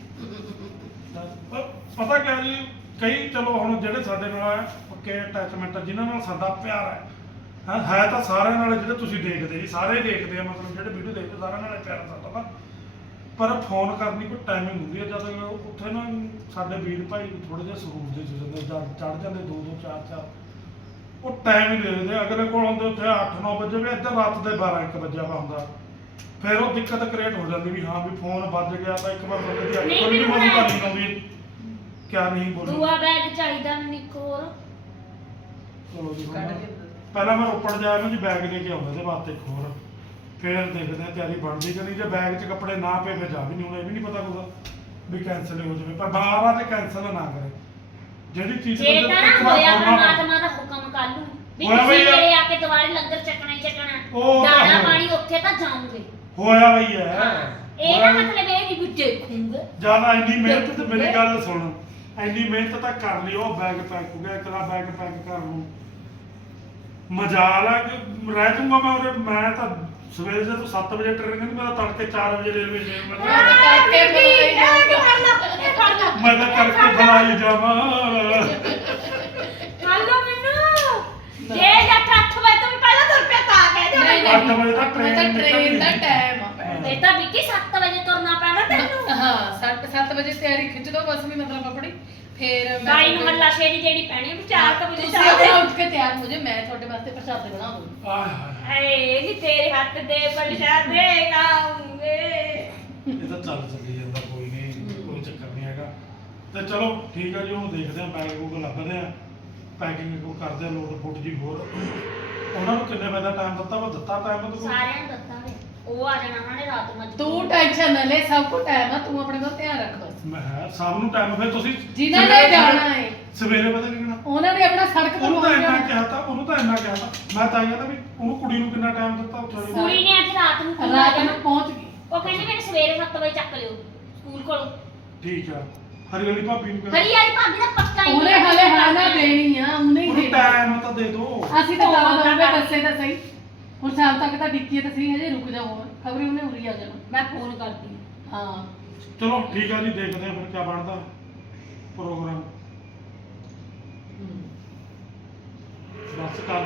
Speaker 1: ਪ- ਪਤਾ ਕਿਆ ਜੀ ਕਈ ਚਲੋ ਹੁਣ ਜਿਹੜੇ ਸਾਡੇ ਨਾਲ ਪੱਕੇ ਅਟੈਚਮੈਂਟ ਜਿਨ੍ਹਾਂ ਨਾਲ ਸਾਡਾ ਪਿਆਰ ਹੈ ਹਾਂ ਹੈ ਤਾਂ ਸਾਰਿਆਂ ਨਾਲ ਜਿਹੜੇ ਤੁਸੀਂ ਦੇਖਦੇ ਜੀ ਸਾਰੇ ਹੀ ਦੇਖਦੇ ਆ ਮਤਲਬ ਜਿਹੜੇ ਵੀਡੀਓ ਦੇਖਦੇ ਸਾਰਿਆਂ ਨਾਲ ਹੀ ਪਿਆਰ ਸਾਡਾ ਨਾ ਪਰ ਫੋਨ ਕਰਨ ਦੀ ਕੋਈ ਟਾਈਮਿੰਗ ਹੁੰਦੀ ਹੈ ਜਦ ਉੱਥੇ ਨਾ ਸਾਡੇ ਵੀਰ ਭਾਈ ਥੋੜੇ ਜਿਹਾ ਸਰੂਰ ਦੇ ਚੜ ਜਾਂਦੇ ਦੋ ਦੋ ਚਾਰ ਚਾਰ ਉਹ ਟਾਈਮ ਹੀ ਦੇ ਦਿੰਦੇ ਅਗਲੇ ਕੋਲ ਹੁੰਦੇ ਉੱਥੇ ਅੱਠ ਨੌ ਵਜੇ ਵੀ ਇੱਧਰ ਰਾਤ ਦੇ ਬਾਰਾਂ ਇੱਕ ਵਜੇ ਵਾ ਹੁੰਦਾ ਫਿਰ ਉਹ ਦਿੱਕਤ ਕ੍ਰੀਏਟ ਹੋ ਜਾਂਦੀ ਵੀ ਹਾਂ ਵੀ ਫੋਨ ਵੱਜ ਗਿਆ ਤਾਂ ਇੱਕ ਵਾਰ ਬੰਦੇ ਦੀ
Speaker 2: ਨਹੀਂ,
Speaker 1: ਅੱਖ ਵੀ
Speaker 2: ਮੈਨੂੰ
Speaker 1: ਮੋਦੀ
Speaker 2: ਹੁਣ
Speaker 1: ਨਹੀਂ ਆਉਂਦੀ ਕਿਆ ਨਹੀਂ ਬੋਲੀ
Speaker 2: ਦੂਆ ਬੈਗ ਚਾਹੀਦਾ ਮੈਨੂੰ ਇੱਕ ਹੋਰ।
Speaker 1: ਚਲੋ ਜੀ ਹੁਣ
Speaker 3: ਕੱਢ ਕੇ
Speaker 1: ਪਹਿਲਾਂ ਮੈਂ ਰੋਪੜ ਜਾਇਆ ਮੈਂ ਜੀ ਬੈਗ ਲੈ ਕੇ ਆਉਂਦਾ ਇਹਦੇ ਵਾਸਤੇ ਇੱਕ ਹੋਰ ਫਿਰ ਦੇਖਦੇ ਆ ਤਿਆਰੀ ਬਣਦੀ ਕਿ ਨਹੀਂ ਜੇ ਬੈਗ 'ਚ ਕੱਪੜੇ ਨਾ ਪਏ ਫਿਰ ਜਾ ਵੀ ਨਹੀਂ ਹੁਣ ਇਹ ਵੀ ਨਹੀਂ ਪਤਾ ਕੁਛ ਵੀ ਕੈਂਸਲ ਹੋ ਜਾਵੇ ਪਰ ਬਾਹਰ ਚ ਕੈਂਸਲ ਨਾ ਕਰੇ ਜਿਹੜੀ ਚੀਜ਼
Speaker 2: ਜੇ
Speaker 1: ਬੰਦੇ
Speaker 2: ਤਾਂ
Speaker 1: ਇੱਕ
Speaker 2: ਨਾ
Speaker 1: ਵਾਰ
Speaker 2: ਹੋਇਆ
Speaker 1: ਸੁਣਨਾ ਹੋਵੇ।
Speaker 2: ਪਰਮਾਤਮਾ ਦਾ ਹੁਕਮ ਕਰ ਲੂ ਵੀ
Speaker 1: ਹੋਇਆ
Speaker 2: ਤੁਸੀਂ
Speaker 1: ਬਈ ਆ।
Speaker 2: ਮੇਰੇ ਆ ਕੇ ਦੁਬਾਰੇ ਲੰਗਰ ਚੱਕਣਾ ਹੀ ਚੱਕਣਾ
Speaker 1: ਉਹ ਤਾਂ
Speaker 2: ਦਾਣਾ
Speaker 1: ਹੋਇਆ।
Speaker 2: ਪਾਣੀ ਉੱਥੇ ਤਾਂ ਜਾਉਂਗੇ।
Speaker 1: ਹੋਇਆ ਬਈ ਹੈ
Speaker 2: ਹਾਂ ਇਹ ਨਾ ਮਤਲਬ ਇਹ ਨਹੀਂ ਵੀ ਦੇਖੂਗੇ।
Speaker 1: ਜਿਆਦਾ ਇੰਨੀ ਮਿਹਨਤ ਤੇ ਮੇਰੀ ਗੱਲ ਸੁਣ ਇੰਨੀ ਮਿਹਨਤ ਤਾਂ ਕਰ ਲਈ ਉਹ ਬੈਗ ਪੈਕ ਹੋ ਗਿਆ ਇਕਲਾ ਬੈਗ ਪੈਕ ਕਰ ਲੂੰ ਮਜਾਲ ਆ ਕਿ ਰਹਿ ਜਾਊਂਗਾ ਮੈਂ ਉਰੇ ਮੈਂ ਤਾਂ ਸਵੇਰੇ ਜਦੋਂ ਸੱਤ ਵਜੇ ਟ੍ਰੇਨ ਕਹਿੰਦੀ ਮੈਂ ਤਾਂ ਤੜਕੇ ਚਾਰ ਵਜੇ ਰੇਲਵੇ ਸਟੇਸ਼ਨ
Speaker 3: ਮੈਂ
Speaker 1: ਮੈਂ
Speaker 3: ਤਾਂ ਕਰਕੇ ਬੁਲਾਈ ਜਾਊਂਗਾ।
Speaker 1: ਮੈਂ ਤਾਂ ਕਰਕੇ ਬੁਲਾਈ ਜਾਵਾਂ
Speaker 2: ਹਲੋ ਮੈਨੂੰ ਜੇ ਜੱਟ ਅੱਠ ਵਜੇ ਤੋਂ ਵੀ ਪਹਿਲਾਂ ਤੁਰ ਪਿਆ ਤਾਂ ਕਹਿ
Speaker 3: ਨਹੀਂ,
Speaker 2: ਦਿਓ।
Speaker 3: ਨਹੀਂ।
Speaker 1: ਅੱਠ ਵਜੇ ਤੱਕ
Speaker 3: ਮੈਂ ਤਾਂ
Speaker 1: ਟ੍ਰੇਨ
Speaker 3: ਟ੍ਰੇਨ ਦਾ ਟਾਈਮ ਆ
Speaker 1: ਹਾਂ।
Speaker 2: ਇਹ ਤਾਂ ਵਿੱਕੀ ਸੱਤ ਵਜੇ ਤੁਰਨਾ ਪੈਣਾ ਤੈਨੂੰ।
Speaker 3: ਹਾਂ ਸੱਤ ਸੱਤ ਵਜੇ ਤਿਆਰੀ ਖਿੱਚ ਦੋ ਬਸ ਵੀ ਮਤਲਬ ਆਪਣੀ ਫਿਰ ਮੈਂ
Speaker 2: ਬਾਈ ਨੂੰ ਹੱਲਾ ਸ਼ੇਰੀ ਦੇਣੀ ਪੈਣੀ ਆ ਵੀ ਚਾਰ ਕੁ ਵਜੇ
Speaker 3: ਤੁਸੀਂ
Speaker 2: ਚੱਲਦੇ।
Speaker 3: ਆਪਣਾ ਉੱਠ ਕੇ ਤਿਆਰ ਹੋ ਜਾਓ ਮੈਂ ਤੁਹਾਡੇ ਵਾਸਤੇ ਪ੍ਰਸ਼ਾਦੇ ਬਣਾ ਦੂੰਗੀ
Speaker 1: ਆਏ ਹਾਏ
Speaker 2: ਏ ਨੀ ਤੇਰੇ ਹੱਥ ਦੇ ਪ੍ਰਸ਼ਾਦੇ ਖਾਉਂਗੇ।
Speaker 1: ਇਹ ਤਾਂ ਚੱਲ ਚੱਲੀ ਜਾਂਦਾ ਕੋਈ ਨਹੀਂ ਕੋਈ ਚੱਕਰ ਨਹੀਂ ਹੈਗਾ ਤੇ ਚਲੋ ਠੀਕ ਆ ਜੀ ਹੁਣ ਦੇਖਦੇ ਆ ਬੈਗ ਬੂਗ ਲੱਭਦੇ ਆ ਪੈਕਿੰਗ ਕੋ ਕਰਦੇ ਆ ਲੋਡ ਫੁੱਟ ਜੀ ਹੋਰ ਉਹਨਾਂ ਨੂੰ ਕਿੰਨੇ ਵਜੇ ਦਾ ਟਾਈਮ ਦਿੱਤਾ ਵਾ ਦਿੱਤਾ ਟਾਈਮ ਤਾਂ
Speaker 2: ਸਾਰਿਆਂ ਨੂੰ ਦੱਸਾਂਗੇ ਉਹ ਆ ਜਾਣਾ ਉਹਨਾਂ ਨੇ ਰਾਤ ਨੂੰ ਅੱਜ।
Speaker 3: ਤੂੰ ਟੈਨਸ਼ਨ ਨਾ ਲੈ ਸਭ ਕੁਝ ਟਾਈਮ ਆ ਤੂੰ ਆਪਣੇ ਕੋਲ ਧਿਆਨ ਰੱਖ ਬਸ
Speaker 1: ਮੈਂ ਕਿਹਾ ਸਭ ਨੂੰ ਟਾਈਮ ਫਿਰ ਤੁਸੀਂ
Speaker 3: ਜਿਨ੍ਹਾਂ ਨੇ
Speaker 1: ਸਵੇਰੇ-
Speaker 3: ਜਾਣਾ ਹੈ
Speaker 1: ਸਵੇਰੇ ਪਤਾ ਕੀ ਕਹਿਣਾ
Speaker 3: ਉਹਨਾਂ ਨੇ ਆਪਣਾ ਸੜਕ
Speaker 1: ਉਹਨੂੰ ਤਾਂ ਇੰਨਾ
Speaker 3: ਬਣਵਾਉਣੀ
Speaker 1: ਕਿਹਾ ਤਾਂ ਉਹਨੂੰ ਤਾਂ ਇੰਨਾ ਕਿਹਾ ਤਾਂ ਮੈਂ ਤਾਂ ਇਹ ਕਹਿੰਦਾ ਵੀ ਉਹਨੂੰ ਕੁੜੀ ਨੂੰ ਕਿੰਨਾ ਟਾਈਮ ਦਿੱਤਾ ਉੱਥੇ ਵਾਲੀ ਨੂੰ?
Speaker 2: ਕੁੜੀ ਨੇ ਅੱਜ ਰਾਤ ਨੂੰ ਫੋਨ
Speaker 3: ਰਾਤ
Speaker 2: ਲਾਇਆ
Speaker 3: ਨੂੰ ਪਹੁੰਚ ਗਈ
Speaker 2: ਉਹ ਕਹਿੰਦੀ ਮੈਨੂੰ ਸਵੇਰੇ ਸੱਤ ਵਜੇ ਚੱਕ ਲਿਓ ਸਕੂਲ ਕੋਲੋਂ।
Speaker 1: ਠੀਕ ਆ ਹਰੀ ਵਾਲੀ ਭਾਬੀ ਨੂੰ ਕਹਿੰਦਾ
Speaker 2: ਹਰੀ ਵਾਲੀ ਭਾਬੀ ਦਾ ਪੱਕਾ ਹੀ
Speaker 3: ਉਹਨੇ ਹਲੇ ਹਾਨਾ ਦੇਣੀ ਆ ਉਹਨੇ ਹੀ
Speaker 1: ਉਹਨੂੰ
Speaker 3: ਦੇਣੀ
Speaker 1: ਟਾਈਮ ਤਾਂ ਦੇ ਦਿਓ
Speaker 3: ਅਸੀਂ ਤਾਂ
Speaker 2: ਉਹ
Speaker 3: ਲਾ
Speaker 2: ਤਾਂ
Speaker 3: ਦਾਂਗੇ
Speaker 2: ਕਰ-
Speaker 3: ਬੱਸੇ ਤਾਂ ਸਹੀ ਹੁਣ ਸ਼ਾਮ ਤੱਕ ਤਾਂ ਡਿੱਕੀ ਤਾਂ ਸਹੀ ਹਜੇ ਰੁਕ ਜਾ ਹੋਰ ਖਬਰੇ ਉਹਨੇ ਉਰੀ ਆ ਜਾਣਾ
Speaker 2: ਮੈਂ ਫੋਨ ਕਰਦੀ ਹਾਂ।
Speaker 3: ਹਾਂ
Speaker 1: ਚਲੋ ਠੀਕ ਆ ਜੀ ਦੇਖਦੇ ਆ ਫਿਰ ਕੀ ਬਣਦਾ ਪ੍ਰੋਗਰਾਮ
Speaker 3: ਹਮ।
Speaker 1: ਬਸ ਕਰ